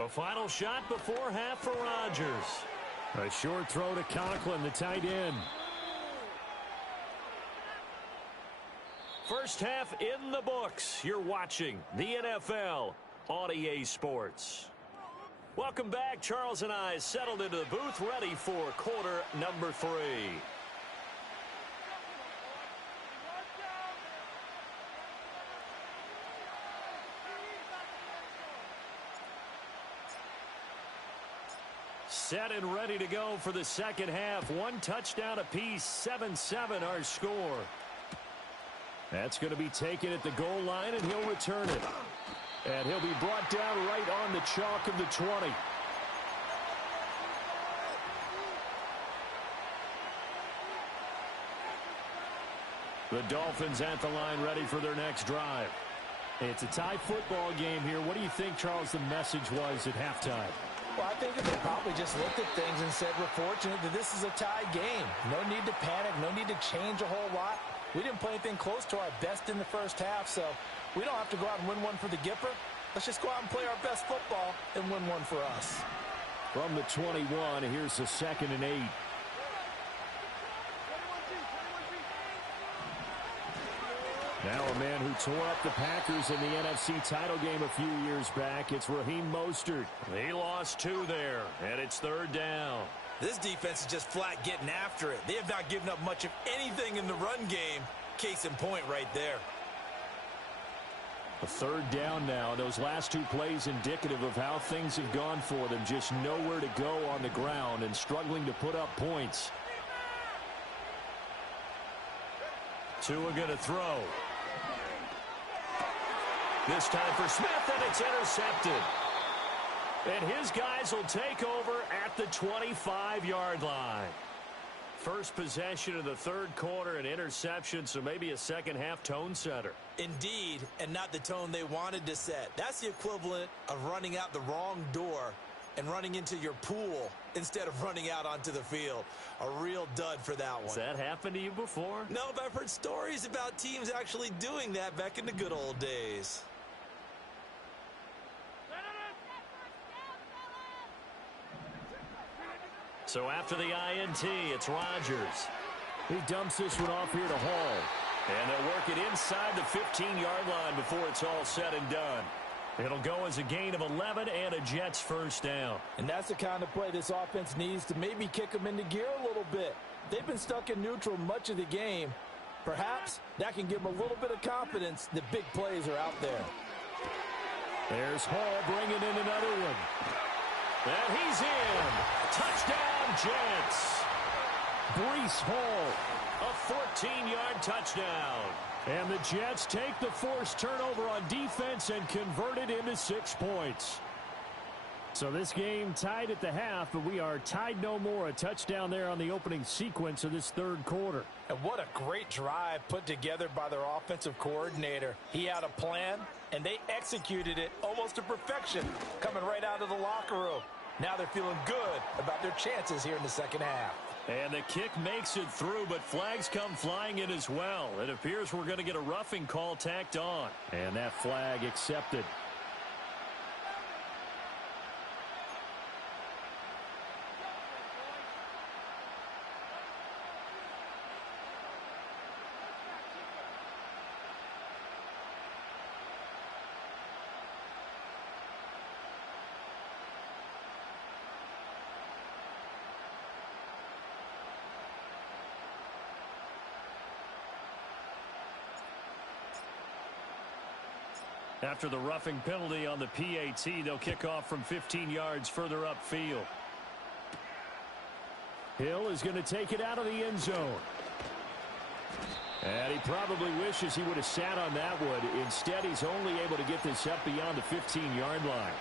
A final shot before half for Rodgers. A short throw to Conklin, the tight end. First half in the books. You're watching the NFL on EA Sports. Welcome back. Charles and I settled into the booth ready for quarter number 3. Set and ready to go for the second half. One touchdown apiece, 7-7 our score. That's going to be taken at the goal line, and he'll return it. And he'll be brought down right on the chalk of the 20. The Dolphins at the line ready for their next drive. It's a tie football game here. What do you think, Charles, the message was at halftime? Well, I think that they probably just looked at things and said, we're fortunate that this is a tie game. No need to panic, no need to change a whole lot. We didn't play anything close to our best in the first half, so we don't have to go out and win one for the Gipper. Let's just go out and play our best football and win one for us. From the 21, here's the 2nd and 8. Now a man who tore up the Packers in the NFC title game a few years back. It's Raheem Mostert. He lost 2 there, and it's 3rd down. This defense is just flat getting after it. They have not given up much of anything in the run game. Case in point right there. A 3rd down now. Those last 2 plays indicative of how things have gone for them. Just nowhere to go on the ground and struggling to put up points. Tua going to throw. This time for Smith, and it's intercepted. And his guys will take over at the 25-yard line. First possession of the 3rd quarter, an interception, so maybe a second-half tone setter. Indeed, and not the tone they wanted to set. That's the equivalent of running out the wrong door and running into your pool instead of running out onto the field. A real dud for that one. Has that happened to you before? No, but I've heard stories about teams actually doing that back in the good old days. So after the INT, it's Rodgers. He dumps this one off here to Hall. And they'll work it inside the 15-yard line before it's all said and done. It'll go as a gain of 11 and a Jets first down. And that's the kind of play this offense needs to maybe kick them into gear a little bit. They've been stuck in neutral much of the game. Perhaps that can give them a little bit of confidence that big plays are out there. There's Hall bringing in another one. And he's in. Touchdown, Jets. Breece Hall. A 14-yard touchdown. And the Jets take the forced turnover on defense and convert it into 6 points. So this game tied at the half, but we are tied no more. A touchdown there on the opening sequence of this 3rd quarter. And what a great drive put together by their offensive coordinator. He had a plan, and they executed it almost to perfection, coming right out of the locker room. Now they're feeling good about their chances here in the second half. And the kick makes it through, but flags come flying in as well. It appears we're going to get a roughing call tacked on. And that flag accepted. After the roughing penalty on the PAT, they'll kick off from 15 yards further upfield. Hill is going to take it out of the end zone. And he probably wishes he would have sat on that one. Instead, he's only able to get this up beyond the 15-yard line.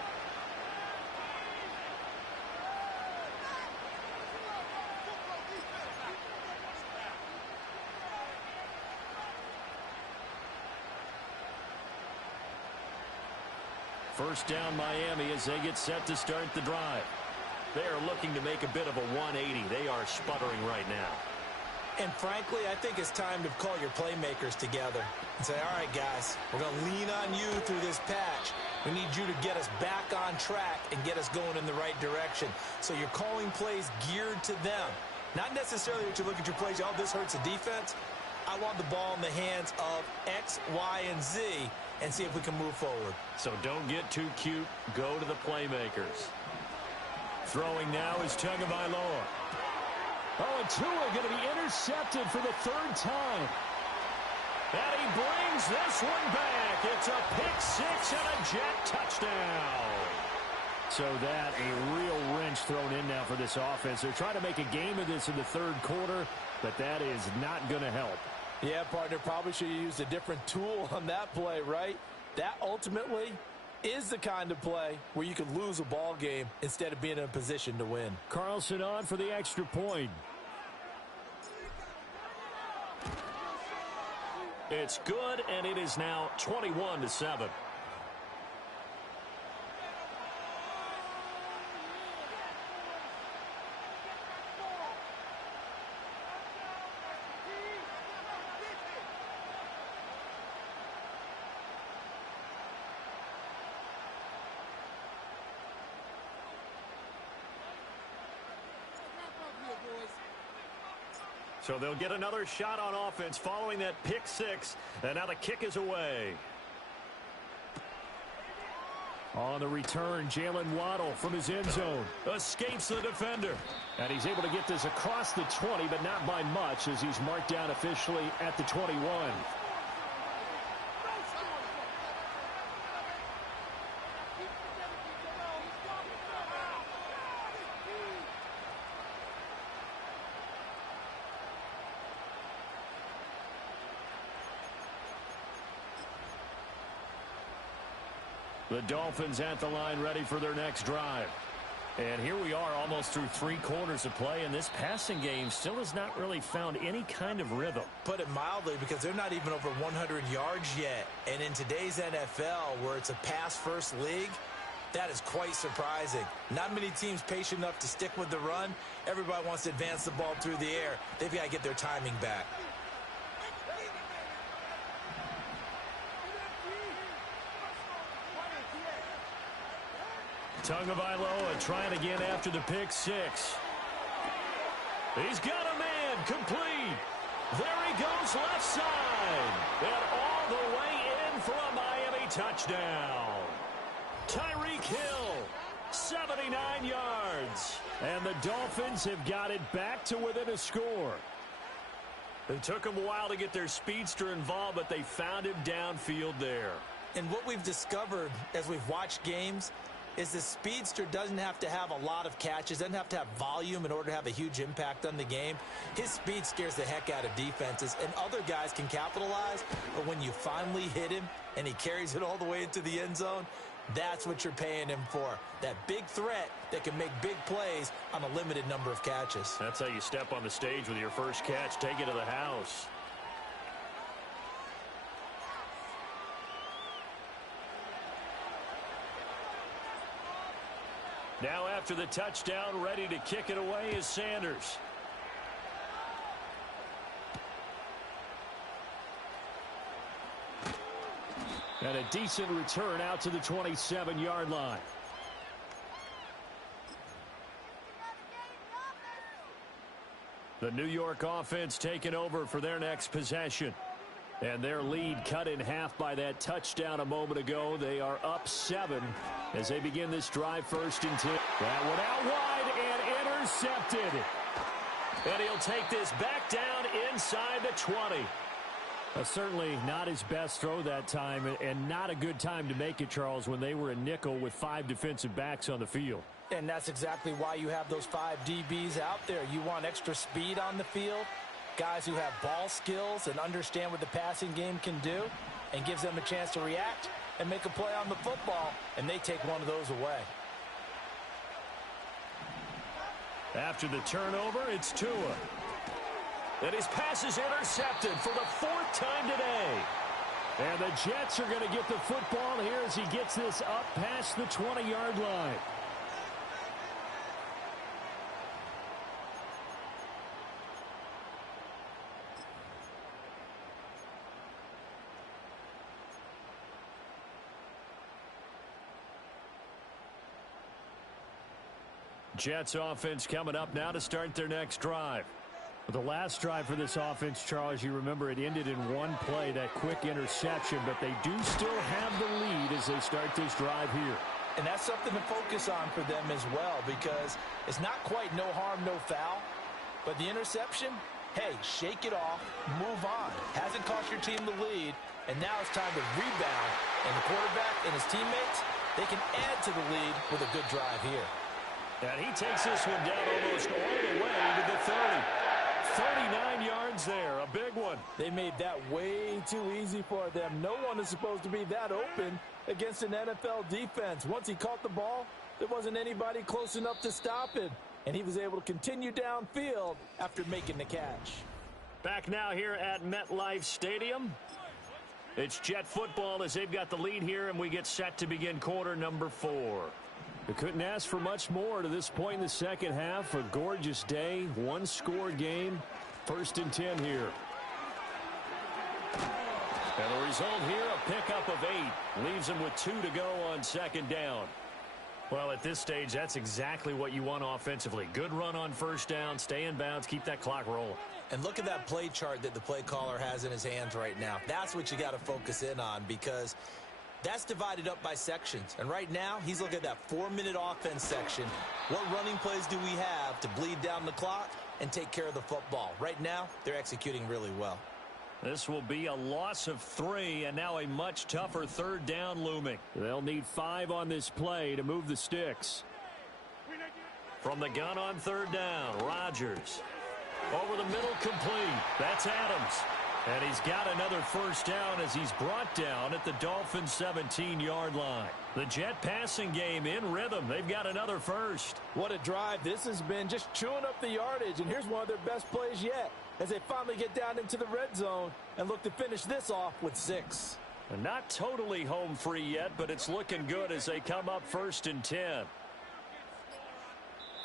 First down Miami as they get set to start the drive. They are looking to make a bit of a 180. They are sputtering right now. And frankly, I think it's time to call your playmakers together and say, all right, guys, we're going to lean on you through this patch. We need you to get us back on track and get us going in the right direction. So you're calling plays geared to them. Not necessarily that you look at your plays, oh, this hurts the defense. I want the ball in the hands of X, Y, and Z and see if we can move forward. So don't get too cute. Go to the playmakers. Throwing now is Tagovailoa. Oh, and Tua going to be intercepted for the 3rd time. And he brings this one back. It's a pick six and a Jet touchdown. So that a real wrench thrown in now for this offense. They're trying to make a game of this in the third quarter, but that is not going to help. Yeah, partner, probably should have used a different tool on that play, right? That ultimately is the kind of play where you can lose a ball game instead of being in a position to win. Carlson on for the extra point. It's good, and it is now 21-7. So they'll get another shot on offense following that pick six. And now the kick is away. On the return, Jalen Waddle from his end zone. Escapes the defender. And he's able to get this across the 20, but not by much as he's marked down officially at the 21. The Dolphins at the line ready for their next drive. And here we are almost through 3 quarters of play, and this passing game still has not really found any kind of rhythm. Put it mildly, because they're not even over 100 yards yet. And in today's NFL, where it's a pass-first league, that is quite surprising. Not many teams patient enough to stick with the run. Everybody wants to advance the ball through the air. They've got to get their timing back. Tagovailoa trying again after the pick six. He's got a man complete. There he goes left side. And all the way in for a Miami touchdown. Tyreek Hill, 79 yards. And the Dolphins have got it back to within a score. It took them a while to get their speedster involved, but they found him downfield there. And what we've discovered as we've watched games is the speedster doesn't have to have a lot of catches, doesn't have to have volume in order to have a huge impact on the game. His speed scares the heck out of defenses, and other guys can capitalize, but when you finally hit him and he carries it all the way into the end zone, that's what you're paying him for. That big threat that can make big plays on a limited number of catches. That's how you step on the stage with your first catch. Take it to the house. Now after the touchdown, ready to kick it away is Sanders. And a decent return out to the 27-yard line. The New York offense taking over for their next possession. And their lead cut in half by that touchdown a moment ago. They are up 7 as they begin this drive 1st and 10. That one out wide and intercepted. And he'll take this back down inside the 20. Certainly not his best throw that time, and not a good time to make it, Charles, when they were a nickel with 5 defensive backs on the field. And that's exactly why you have those 5 DBs out there. You want extra speed on the field, guys who have ball skills and understand what the passing game can do, and gives them a chance to react and make a play on the football, and they take one of those away. After the turnover, it's Tua. And his pass is intercepted for the 4th time today. And the Jets are going to get the football here as he gets this up past the 20-yard line. Jets offense coming up now to start their next drive. The last drive for this offense, Charles, you remember it ended in one play, that quick interception, but they do still have the lead as they start this drive here. And that's something to focus on for them as well, because it's not quite no harm, no foul, but the interception, hey, shake it off, move on. Hasn't cost your team the lead, and now it's time to rebound. And the quarterback and his teammates, they can add to the lead with a good drive here. And he takes this one down almost all the way to the 30. 39 yards there, a big one. They made that way too easy for them. No one is supposed to be that open against an NFL defense. Once he caught the ball, there wasn't anybody close enough to stop it. And he was able to continue downfield after making the catch. Back now here at MetLife Stadium. It's Jet football as they've got the lead here, and we get set to begin quarter number 4. They couldn't ask for much more to this point in the second half. A gorgeous day, one-score game. 1st and 10 here. And the result here, a pickup of 8. Leaves them with 2 to go on 2nd down. Well, at this stage, that's exactly what you want offensively. Good run on 1st down, stay in bounds, keep that clock rolling. And look at that play chart that the play caller has in his hands right now. That's what you got to focus in on, because that's divided up by sections. And right now, he's looking at that 4-minute offense section. What running plays do we have to bleed down the clock and take care of the football? Right now, they're executing really well. This will be a loss of 3, and now a much tougher 3rd down looming. They'll need 5 on this play to move the sticks. From the gun on 3rd down, Rodgers. Over the middle, complete. That's Adams. And he's got another 1st down as he's brought down at the Dolphins' 17-yard line. The Jet passing game in rhythm. They've got another 1st. What a drive this has been, just chewing up the yardage. And here's one of their best plays yet, as they finally get down into the red zone and look to finish this off with 6. And not totally home free yet, but it's looking good as they come up 1st and 10.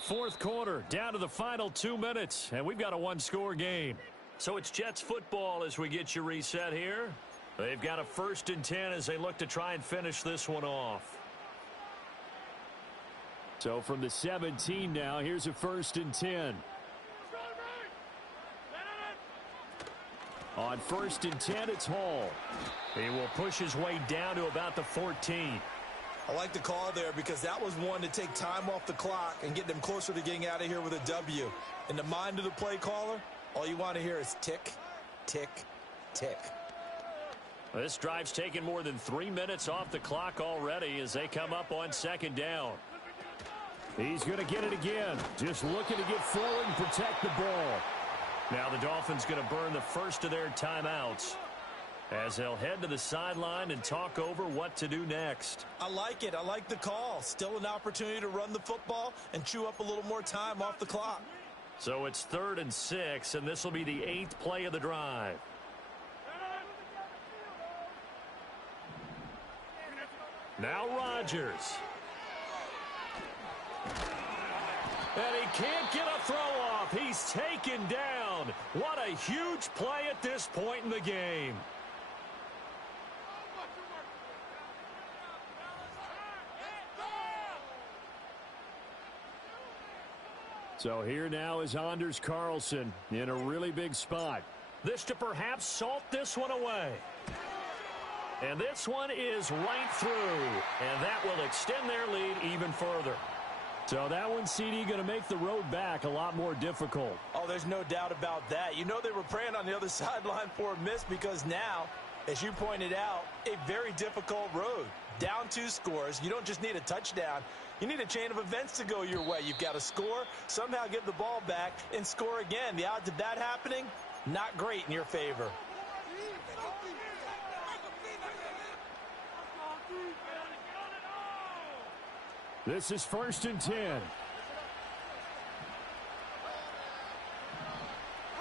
4th quarter, down to the final 2 minutes, and we've got a one-score game. So it's Jets football as we get you reset here. They've got a 1st and 10 as they look to try and finish this one off. So from the 17 now, here's a 1st and 10. On 1st and 10, it's Hall. He will push his way down to about the 14. I like the call there because that was one to take time off the clock and get them closer to getting out of here with a W. In the mind of the play caller, all you want to hear is tick, tick, tick. This drive's taken more than 3 minutes off the clock already as they come up on 2nd down. He's going to get it again. Just looking to get forward and protect the ball. Now the Dolphins going to burn the first of their timeouts as they'll head to the sideline and talk over what to do next. I like it. I like the call. Still an opportunity to run the football and chew up a little more time off the clock. So it's 3rd and 6, and this will be the 8th play of the drive. Now Rodgers. And he can't get a throw off. He's taken down. What a huge play at this point in the game. So here now is Anders Carlson in a really big spot. This to perhaps salt this one away. And this one is right through. And that will extend their lead even further. So that one, CD, going to make the road back a lot more difficult. Oh, there's no doubt about that. You know they were praying on the other sideline for a miss because now, as you pointed out, a very difficult road. Down 2 scores. You don't just need a touchdown. You need a chain of events to go your way. You've got to score, somehow get the ball back, and score again. The odds of that happening, not great in your favor. This is 1st and 10.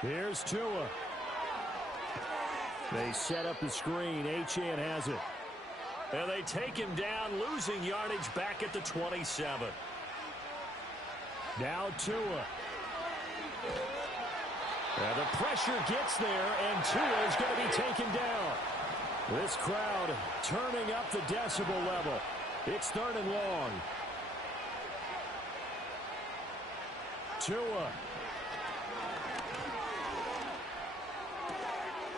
Here's Tua. They set up the screen. Achane has it. And they take him down, losing yardage back at the 27. Now Tua. And the pressure gets there, and Tua is going to be taken down. This crowd turning up the decibel level. It's 3rd and long. Tua.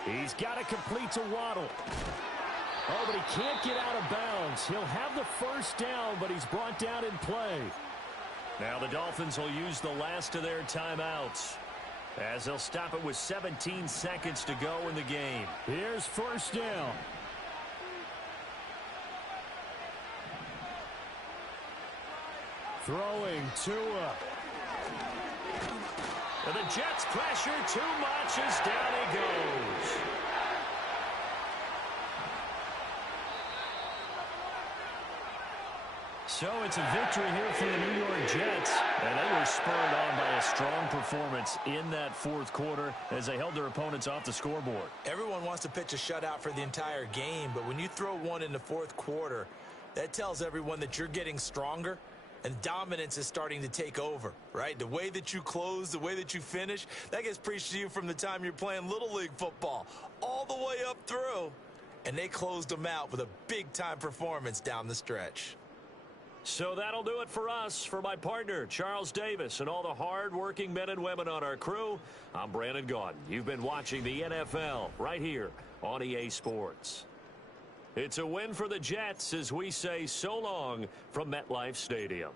He's got to complete to Waddle. Oh, but he can't get out of bounds. He'll have the 1st down, but he's brought down in play. Now the Dolphins will use the last of their timeouts as they'll stop it with 17 seconds to go in the game. Here's first down. Throwing Tua. And the Jets pressure too much as down he goes. So it's a victory here for the New York Jets. And they were spurred on by a strong performance in that fourth quarter as they held their opponents off the scoreboard. Everyone wants to pitch a shutout for the entire game, but when you throw one in the fourth quarter, that tells everyone that you're getting stronger and dominance is starting to take over, right? The way that you close, the way that you finish, that gets preached to you from the time you're playing Little League football all the way up through. And they closed them out with a big-time performance down the stretch. So that'll do it for us. For my partner, Charles Davis, and all the hard-working men and women on our crew, I'm Brandon Gaudin. You've been watching the NFL right here on EA Sports. It's a win for the Jets as we say so long from MetLife Stadium.